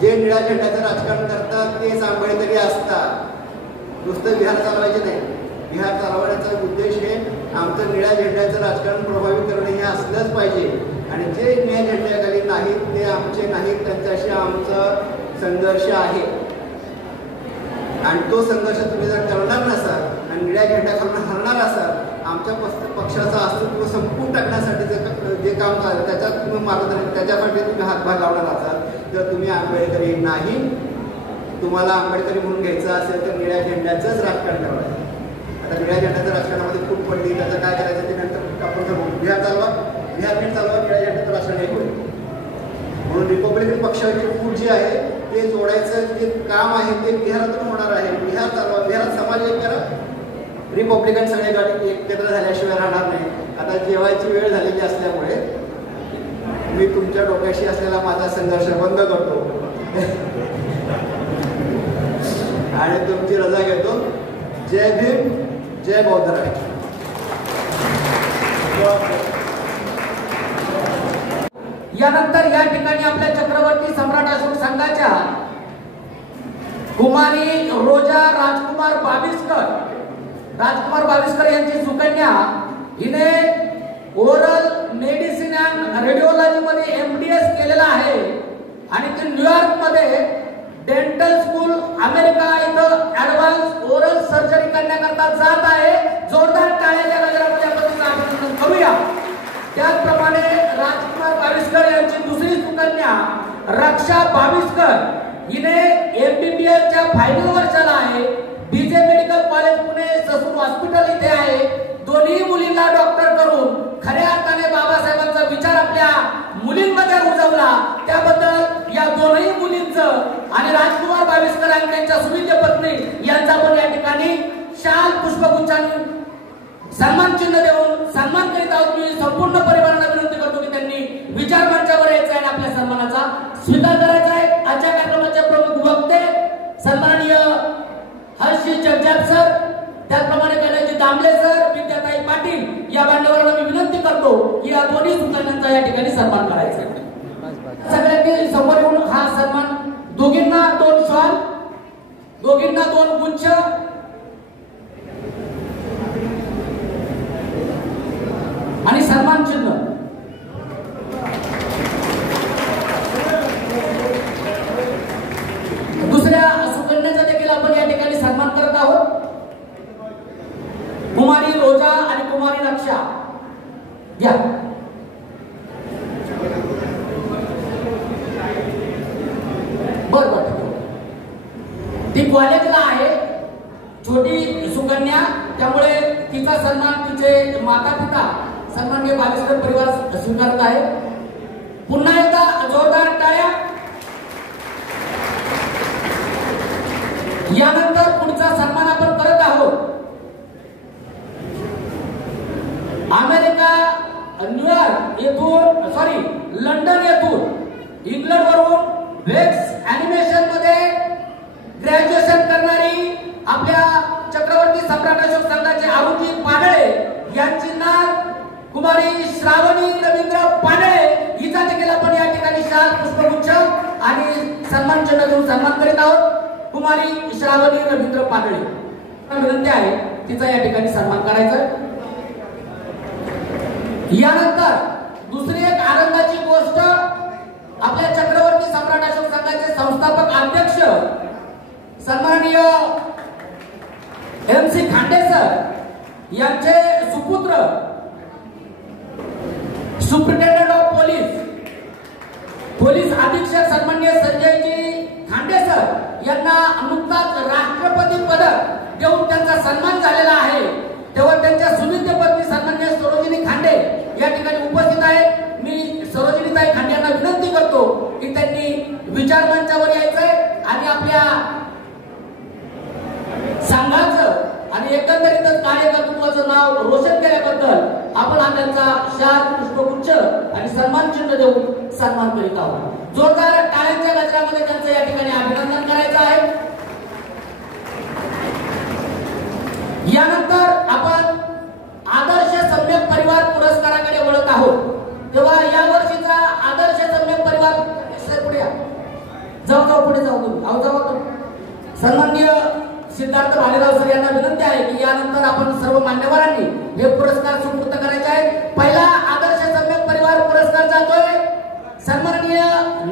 जे निळ्या झेंड्याचं राजकारण करतात तेच आंबेडकरी असतात. नुसतं विहार चालवायचे नाही. विहार चालवण्याचा उद्देश हे आमचं निळ्या झेंड्याचं राजकारण प्रभावित करणे हे असलंच पाहिजे. आणि जे निळ्या झेंड्याखाली नाहीत ते आमचे नाहीत, त्यांच्याशी आमचा संघर्ष आहे. आणि तो संघर्ष तुम्ही जर करणार नसाल आणि निळ्या झेंड्याखालून हरणार असाल, आमच्या पक्षाचं अस्तित्व संपवून टाकण्यासाठी जे काम झालं त्याच्यात तुम्ही मार्गदर्शन त्याच्यासाठी तुम्ही हातभार लावणार असाल तर तुम्ही आंबेडकरी नाही. तुम्हाला आंबेडकरी म्हणून घ्यायचं असेल तर निळ्या झेंड्याचंच राजकारण करायचं. आता निळ्या झेंड्याच्या राजकारणामध्ये खूप पडली, त्याचं काय करायचं ते नंतर आपण ठरवू. बिहार चालवा, बिहार नीट चालवा, निळ्या झेंड्याचं राजकारण हे होईल. म्हणून रिपब्लिकन पक्षाची फूट जी आहे ते जोडायचं जे काम आहे ते बिहारातून होणार आहे. बिहार चालवा, बिहारात समाज एक करा. रिपब्लिकन सगळे गाडी एकत्र झाल्याशिवाय राहणार नाही. आता जेवायची वेळ झालेली असल्यामुळे मी तुमच्या डोक्याशी असलेला माझा संघर्ष बंद करतो आणि तुमची रजा घेतो. जय भीम, जय बौद्ध राष्ट्र. यानंतर या ठिकाणी आपल्या चक्रवर्ती सम्राट अशोक संघाच्या कुमारी रोजा राजकुमार बाविस्कर यांची सुकन्या हिने ओरल मेडिसिन अँड रेडिओलॉजी मध्ये MDS केलेला आहे आणि ती न्यूयॉर्क मध्ये डेंटल स्कूल अमेरिका इथं ऍडव्हान्स ओरल सर्जरी करण्याकरता जात आहे. जोरदार टाळ्याच्या गजरामध्ये आपण तिचं अभिनंदन करूया. त्याचप्रमाणे राजकुमार बाविस्कर यांची दुसरी सुकन्या रक्षा बाविस्कर हिने MBBS च्या फायनल वर्षाला आहे. BJ medical college Pune Sassoon hospital इथे आहे. दोन्ही मुलींना डॉक्टर करून खऱ्या अर्थाने बाबासाहेबांचा विचार आपल्या मुलींमध्ये रुजवला. त्याबद्दल या दोन्ही मुलींचं आणि राजकुमार बाविस्कर आणि त्यांच्या सुविद्य पत्नी यांचा पण या ठिकाणी शाल पुष्पगुच्छाने सन्मान चिन्ह देऊन सन्मान करीत आहोत. मी संपूर्ण परिवाराला विनंती करतो की त्यांनी विचार मंचावर यायचं आहे आणि आपल्या सन्मानाचा स्वीकार करायचा आहे. आजच्या कार्यक्रमाचे प्रमुख वक्ते सन्माननीय हर्षी जगजाप सर, त्याचप्रमाणे कैलाजी दामले सर, विद्याताई पाटील या मान्यवरांना मी विनंती करतो की या दोन्ही सुकन्यांचा या ठिकाणी सन्मान करायचा आहे. सगळ्यांनी समोर येऊन हा सन्मान, दोघींना 2 शॉल, दोघींना 2 गुच्छ आणि सन्मान चिन्ह. दुसऱ्या सुकन्याचा देखील आपण या ठिकाणी सन्मान करत आहोत. कुमारी रोजा आणि कुमारी रक्षा घ्या. बर ती कॉलेजला आहे छोटी सुकन्या, त्यामुळे तिचा सन्मान तिचे माता पिता सन्माननीय बालेश्वर परिवार स्वीकारत आहे. पुन्हा एकदा जोरदार टाळ्या. यानंतर पुढचा सन्मान आपण करत आहोत. अमेरिका न्यूयॉर्क येथून लंडन येथून इंग्लंड वरून वेक्स अॅनिमेशन मध्ये ग्रॅज्युएशन करणारी आपल्या चक्रवर्ती सम्राट अशोक संघाचे आरुजी पाडळे यांची नात कुमारी श्रावणी रवींद्र पाडळे हिचा देखील आपण या ठिकाणी शाल पुष्पगुच्छ आणि सन्मान चिन्ह देऊन सन्मान करीत आहोत. कुमारी श्रावणी रवींद्र पाडळे विनंती आहे तिचा या ठिकाणी सन्मान करायचा. यानंतर दुसरी एक आनंदाची गोष्ट, आपल्या चक्रवर्ती सम्राट अशोक संघाचे संस्थापक अध्यक्ष सन्माननीय MC खांडे सर यांचे सुपुत्र सुप्रिटेंडेंट ऑफ पोलीस अधीक्षक सन्माननीय संजयजी खांडे सर यांना नुकताच राष्ट्रपती पदक देऊन त्यांचा सन्मान झालेला आहे. तेव्हा त्यांच्या सुविद्य पत्नी सन्माननीय सरोजिनी खांडे या ठिकाणी उपस्थित आहेत. मी सरोजिनीताई खांडे यांना विनंती करतो की त्यांनी विचार मंचावर यायचंय आणि आपल्या संघाचं आणि एकंदरीतच कार्यकर्तृत्वाचं नाव रोशन केल्याबद्दल आपण हा त्यांचा शाल पुष्पगुच्छ आणि सन्मान चिन्ह देऊन सन्मान करीत आहोत. जोरदार टाळ्यांच्या गजरामध्ये त्यांचं या ठिकाणी अभिनंदन करायचं आहे. यानंतर आपण आदर्श सम्यक परिवार पुरस्काराकडे वळत आहोत. तेव्हा या वर्षीचा आदर्श सम्यक परिवार पुढे जाऊ पुढे जाऊ तुम्ही सन्माननीय सिद्धार्थ भालेराव सर यांना विनंती आहे की यानंतर आपण सर्व मान्यवरांनी हे पुरस्कार सुपूर्द करायचे आहेत. पहिला आदर्श सम्यक परिवार पुरस्कार जातोय सन्माननीय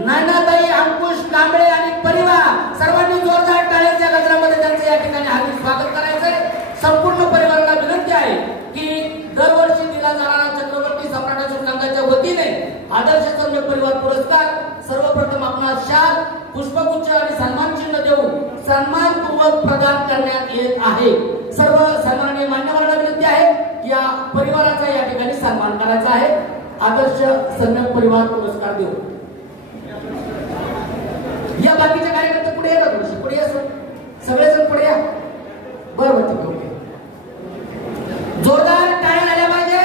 नायनाताई अंकुश कांबळे आणि परिवार. सर्वांनी जोरदार टाळ्यांच्या गजरामध्ये त्यांचं या ठिकाणी हार्दिक स्वागत करायचंय. संपूर्ण परिवाराला विनंती आहे की दरवर्षी दिला जाणारा चक्रवर्ती सम्राट अशोक संघाच्या वतीने आदर्श सम्यक परिवार पुरस्कार सर्वप्रथम आपणास शाल पुष्पगुच्छ आणि सन्मान चिन्ह देऊन सन्मानपूर्वक प्रदान करण्यात येत आहे. सर्व सन्माननीय मान्यवरांना विनंती आहे की या परिवाराचा या ठिकाणी सन्मान करायचा आहे. आदर्श सम्यक परिवार पुरस्कार देऊ. या बाकीचे कार्यकर्ते पुढे येतात. पुढे या सगळेजण पुढे या. बरोबर ठीक आहे. जोरदार टाळ्या झाल्या पाहिजे.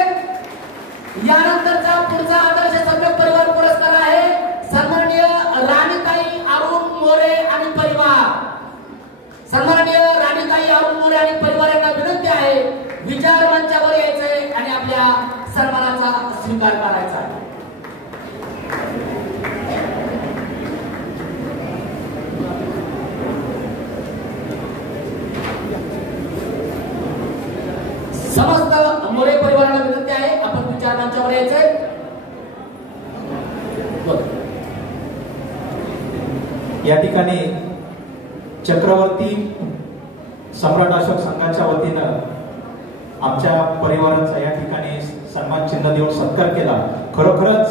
यानंतरचा पुढचा आदर्श सम्यक परिवार पुरस्कार आहे सन्माननीय राणीताई अरुण मोरे आणि परिवार. सन्माननीय राणीताई अरुण मोरे आणि परिवार यांना विनंती आहे विचार मंचावर यायचंय आणि आपल्या सन्मानाचा स्वीकार करायचा आहे. समस्त मोरे परिवाराला विनंती आहे आपण विचार मंचावर यायचंय. या ठिकाणी चक्रवर्ती सम्राट अशोक संघाच्या वतीनं आमच्या परिवाराचा या ठिकाणी सन्मान चिन्ह देऊन सत्कार केला. खरोखरच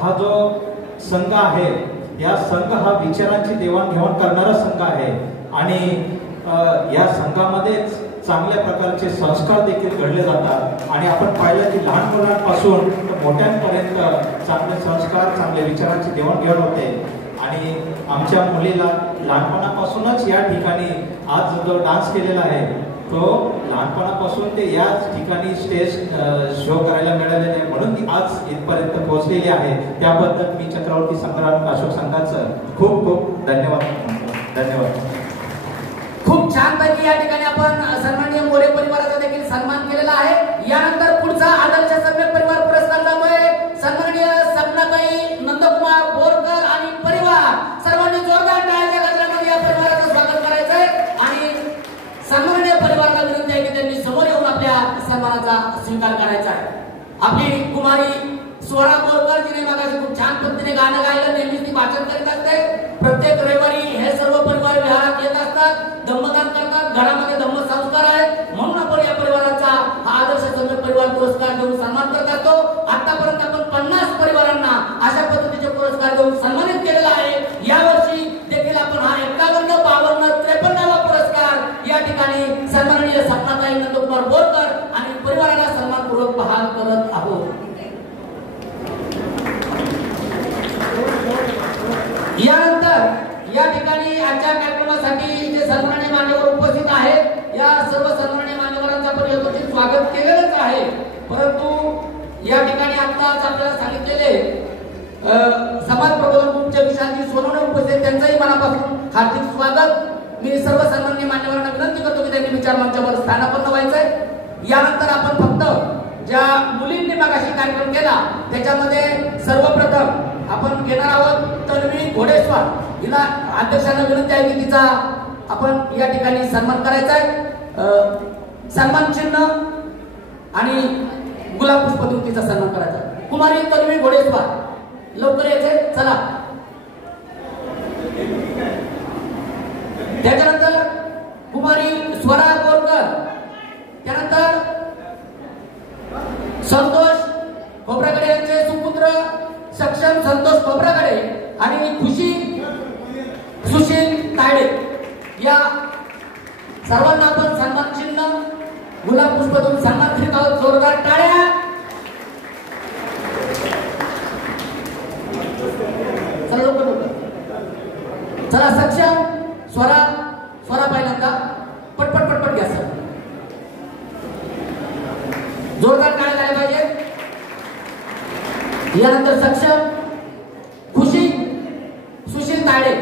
हा जो संघ आहे या संघ हा विचारांची देवाणघेवाण करणारा संघ आहे आणि या संघामध्येच चांगल्या प्रकारचे संस्कार देखील घडले जातात आणि आपण पाहिलं की लहान मुलांपासून मोठ्यांपर्यंत चांगले संस्कार चांगले विचारांची देवाणघेवाण होते. आणि आमच्या मुलीला लहानपणापासूनच या ठिकाणी आज जो डान्स केलेला आहे तो लहानपणापासून ते याच ठिकाणी स्टेज शो करायला मिळालेले आहे म्हणून ती आज इथपर्यंत पोहोचलेली आहे. त्याबद्दल मी चक्रवर्ती सम्राट अशोक संघाचं खूप खूप धन्यवाद. खूप छान पैकी या ठिकाणी आपण सन्माननीय मोरे परिवाराचा देखील सन्मान केलेला आहे. यानंतर पुढचा आदर्श सम्यक परिवार पुरस्कार जातोय सन्माननीय सपनाताई नंदकुमार बोरकर आणि परिवार. सर्वांनी जोरदार टाळ्यांच्या गजरामध्ये या परिवाराचं स्वागत करायचंय आणि सन्माननीय परिवाराला विनंती आहे की त्यांनी समोर येऊन आपल्या सन्मानाचा स्वीकार करायचा आहे. आपली कुमारी सोळा बोरकर जिने मगाशी खूप छान पद्धतीने गाणं गायलं. नेहमीच ती वाचन करीत असते. प्रत्येक रविवारी हे सर्व परिवार विहारात येत असतात, धम्मदान करतात. घरामध्ये धम्म संस्कार आहेत म्हणून आपण या परिवाराचा हा आदर्श सम्यक परिवार पुरस्कार देऊन सन्मान करत असतो. आतापर्यंत आपण 50 परिवारांना अशा पद्धतीचे पुरस्कार देऊन सन्मानित केलेला आहे. यावर्षी देखील आपण हा 51, 52, 53वा पुरस्कार या यानंतर या ठिकाणी आजच्या कार्यक्रमासाठी जे सन्माननीय मान्यवर उपस्थित आहेत या सर्व सन्माननीय मान्यवरांचं आपण यथोचित स्वागत केलेलंच आहे, परंतु या ठिकाणी आत्ताच आपल्याला सांगितलेले समाज प्रबोधन ग्रुपचे विशालजी सोनवणे उपस्थित, त्यांचंही मनापासून हार्दिक स्वागत. मी सर्व सन्माननीय मान्यवरांना विनंती करतो की त्यांनी विचार मंचावर स्थानापन्न व्हायचंय. यानंतर आपण फक्त ज्या मुलींनी मगाशी कार्यक्रम केला त्याच्यामध्ये सर्वप्रथम आपण घेणार आहोत तन्वी घोडेस्वार. हिला अध्यक्षांना विनंती आहे की तिचा आपण या ठिकाणी सन्मान करायचा आहे. सन्मान चिन्ह आणि गुलाब पुष्प देऊन तिचा सन्मान करायचा आहे. कुमारी तन्वी घोडेस्वार लवकर यायचे, चला. त्याच्यानंतर कुमारी स्वरा बोरकर, त्यानंतर संतोष खोब्रागडे यांचे सुपुत्र सक्षम संतोष खोब्रागडे आणि खुशी सुशील तायडे. या सर्वांना आपण सन्मान चिन्ह गुलाब पुष्प देऊन सन्मान करीत आहोत. जोरदार टाळ्या. चला लवकर लवकर, चला. सक्षम स्वरा पहिल्यांदा पटपट पटपट घ्या सर. जोरदार टाळ्या झाल्या पाहिजे. यानंतर सक्षम खुशी सुशील तायडे.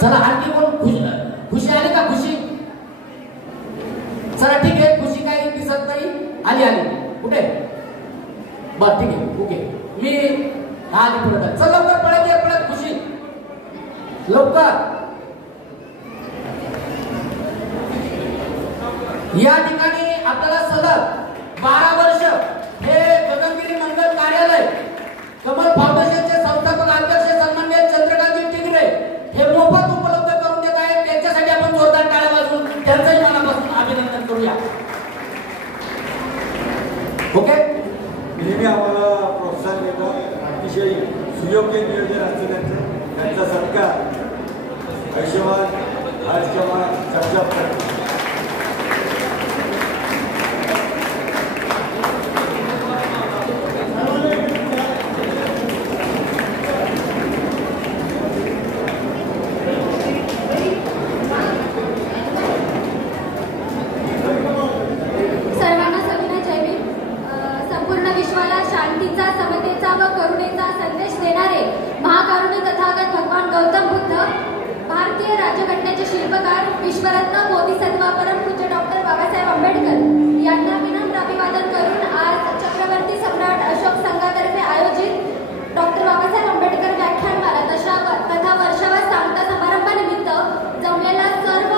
चला आणखी कोण? खुशी आली का? खुशी चला ठीक आहे. खुशी काही दिसत नाही. आली कुठे? बर ठीक आहे, ओके. मी आली पुढे. चल लवकर पळत खुशी लवकर. या ठिकाणी आपल्याला सलग 12 वर्ष हे गगनगिरी मंगल कार्यालय कमल फाउंडेशनचे संस्थापक अध्यक्ष सन्माननीय चंद्रकांतजी टिगरे हे मोफत उपलब्ध करून देत आहेत. त्यांच्यासाठी आपण जोरदार टाळ्या वाजवून त्यांचंही मनापासून अभिनंदन करूया. ओके. नेहमी आम्हाला प्रोत्साहन देतात, अतिशय सुयोग्य नियोजन असतं त्यांचा सत्कार आयुष्यमान चर्चा करतो. विश्वरत्न बोधिसत्व परमपूज्य डॉक्टर बाबासाहेब आंबेडकर यांना विनम्र अभिवादन करून आज चक्रवर्ती सम्राट अशोक संघातर्फे आयोजित डॉक्टर बाबासाहेब आंबेडकर व्याख्यानमाला तथा वर्षावा सांगता समारंभानिमित्त जमलेल्या सर्व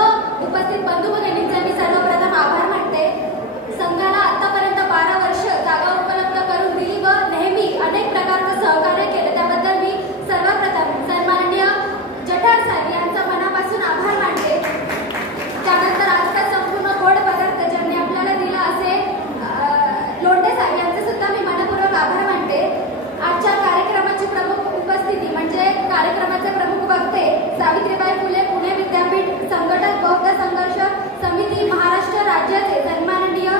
उपस्थित बंधू भगिनींचे मी सर्वप्रथम आभार मानते. संघाला आतापर्यंत 12 वर्ष जागा उपलब्ध करून दिली व नेहमी अनेक प्रकारचं सहकार्य केले त्याबद्दल मी सर्वप्रथम सन्माननीय जठार साहेब यांचा मनापासून आभार मानते. त्यानंतर आजचा संपूर्ण गोड पदार्थ ज्यांनी आपल्याला दिला असे लोंढे साहेब यांचे सुद्धा मी मनपूर्वक आभार मानते. आजच्या कार्यक्रमाची प्रमुख उपस्थिती म्हणजे कार्यक्रमाचे प्रमुख वक्ते सावित्रीबाई फुले पुणे विद्यापीठ संघटक बौद्ध संघर्ष समिती महाराष्ट्र राज्याचे सन्माननीय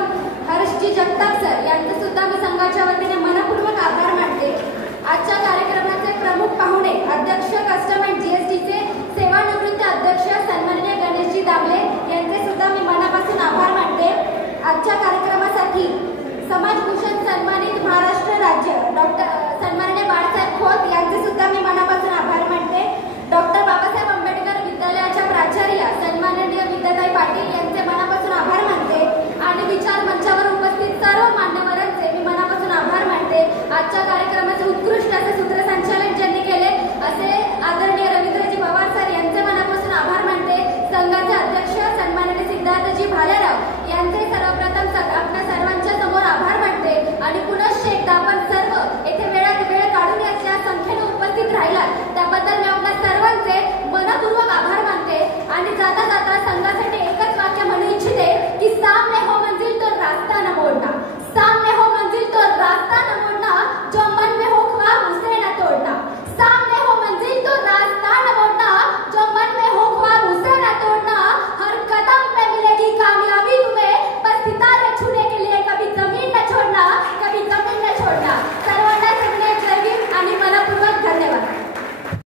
हर्षजी जगताप सर यांचे सुद्धा मी संघाच्या वतीने मनपूर्वक आभार मानते. आजच्या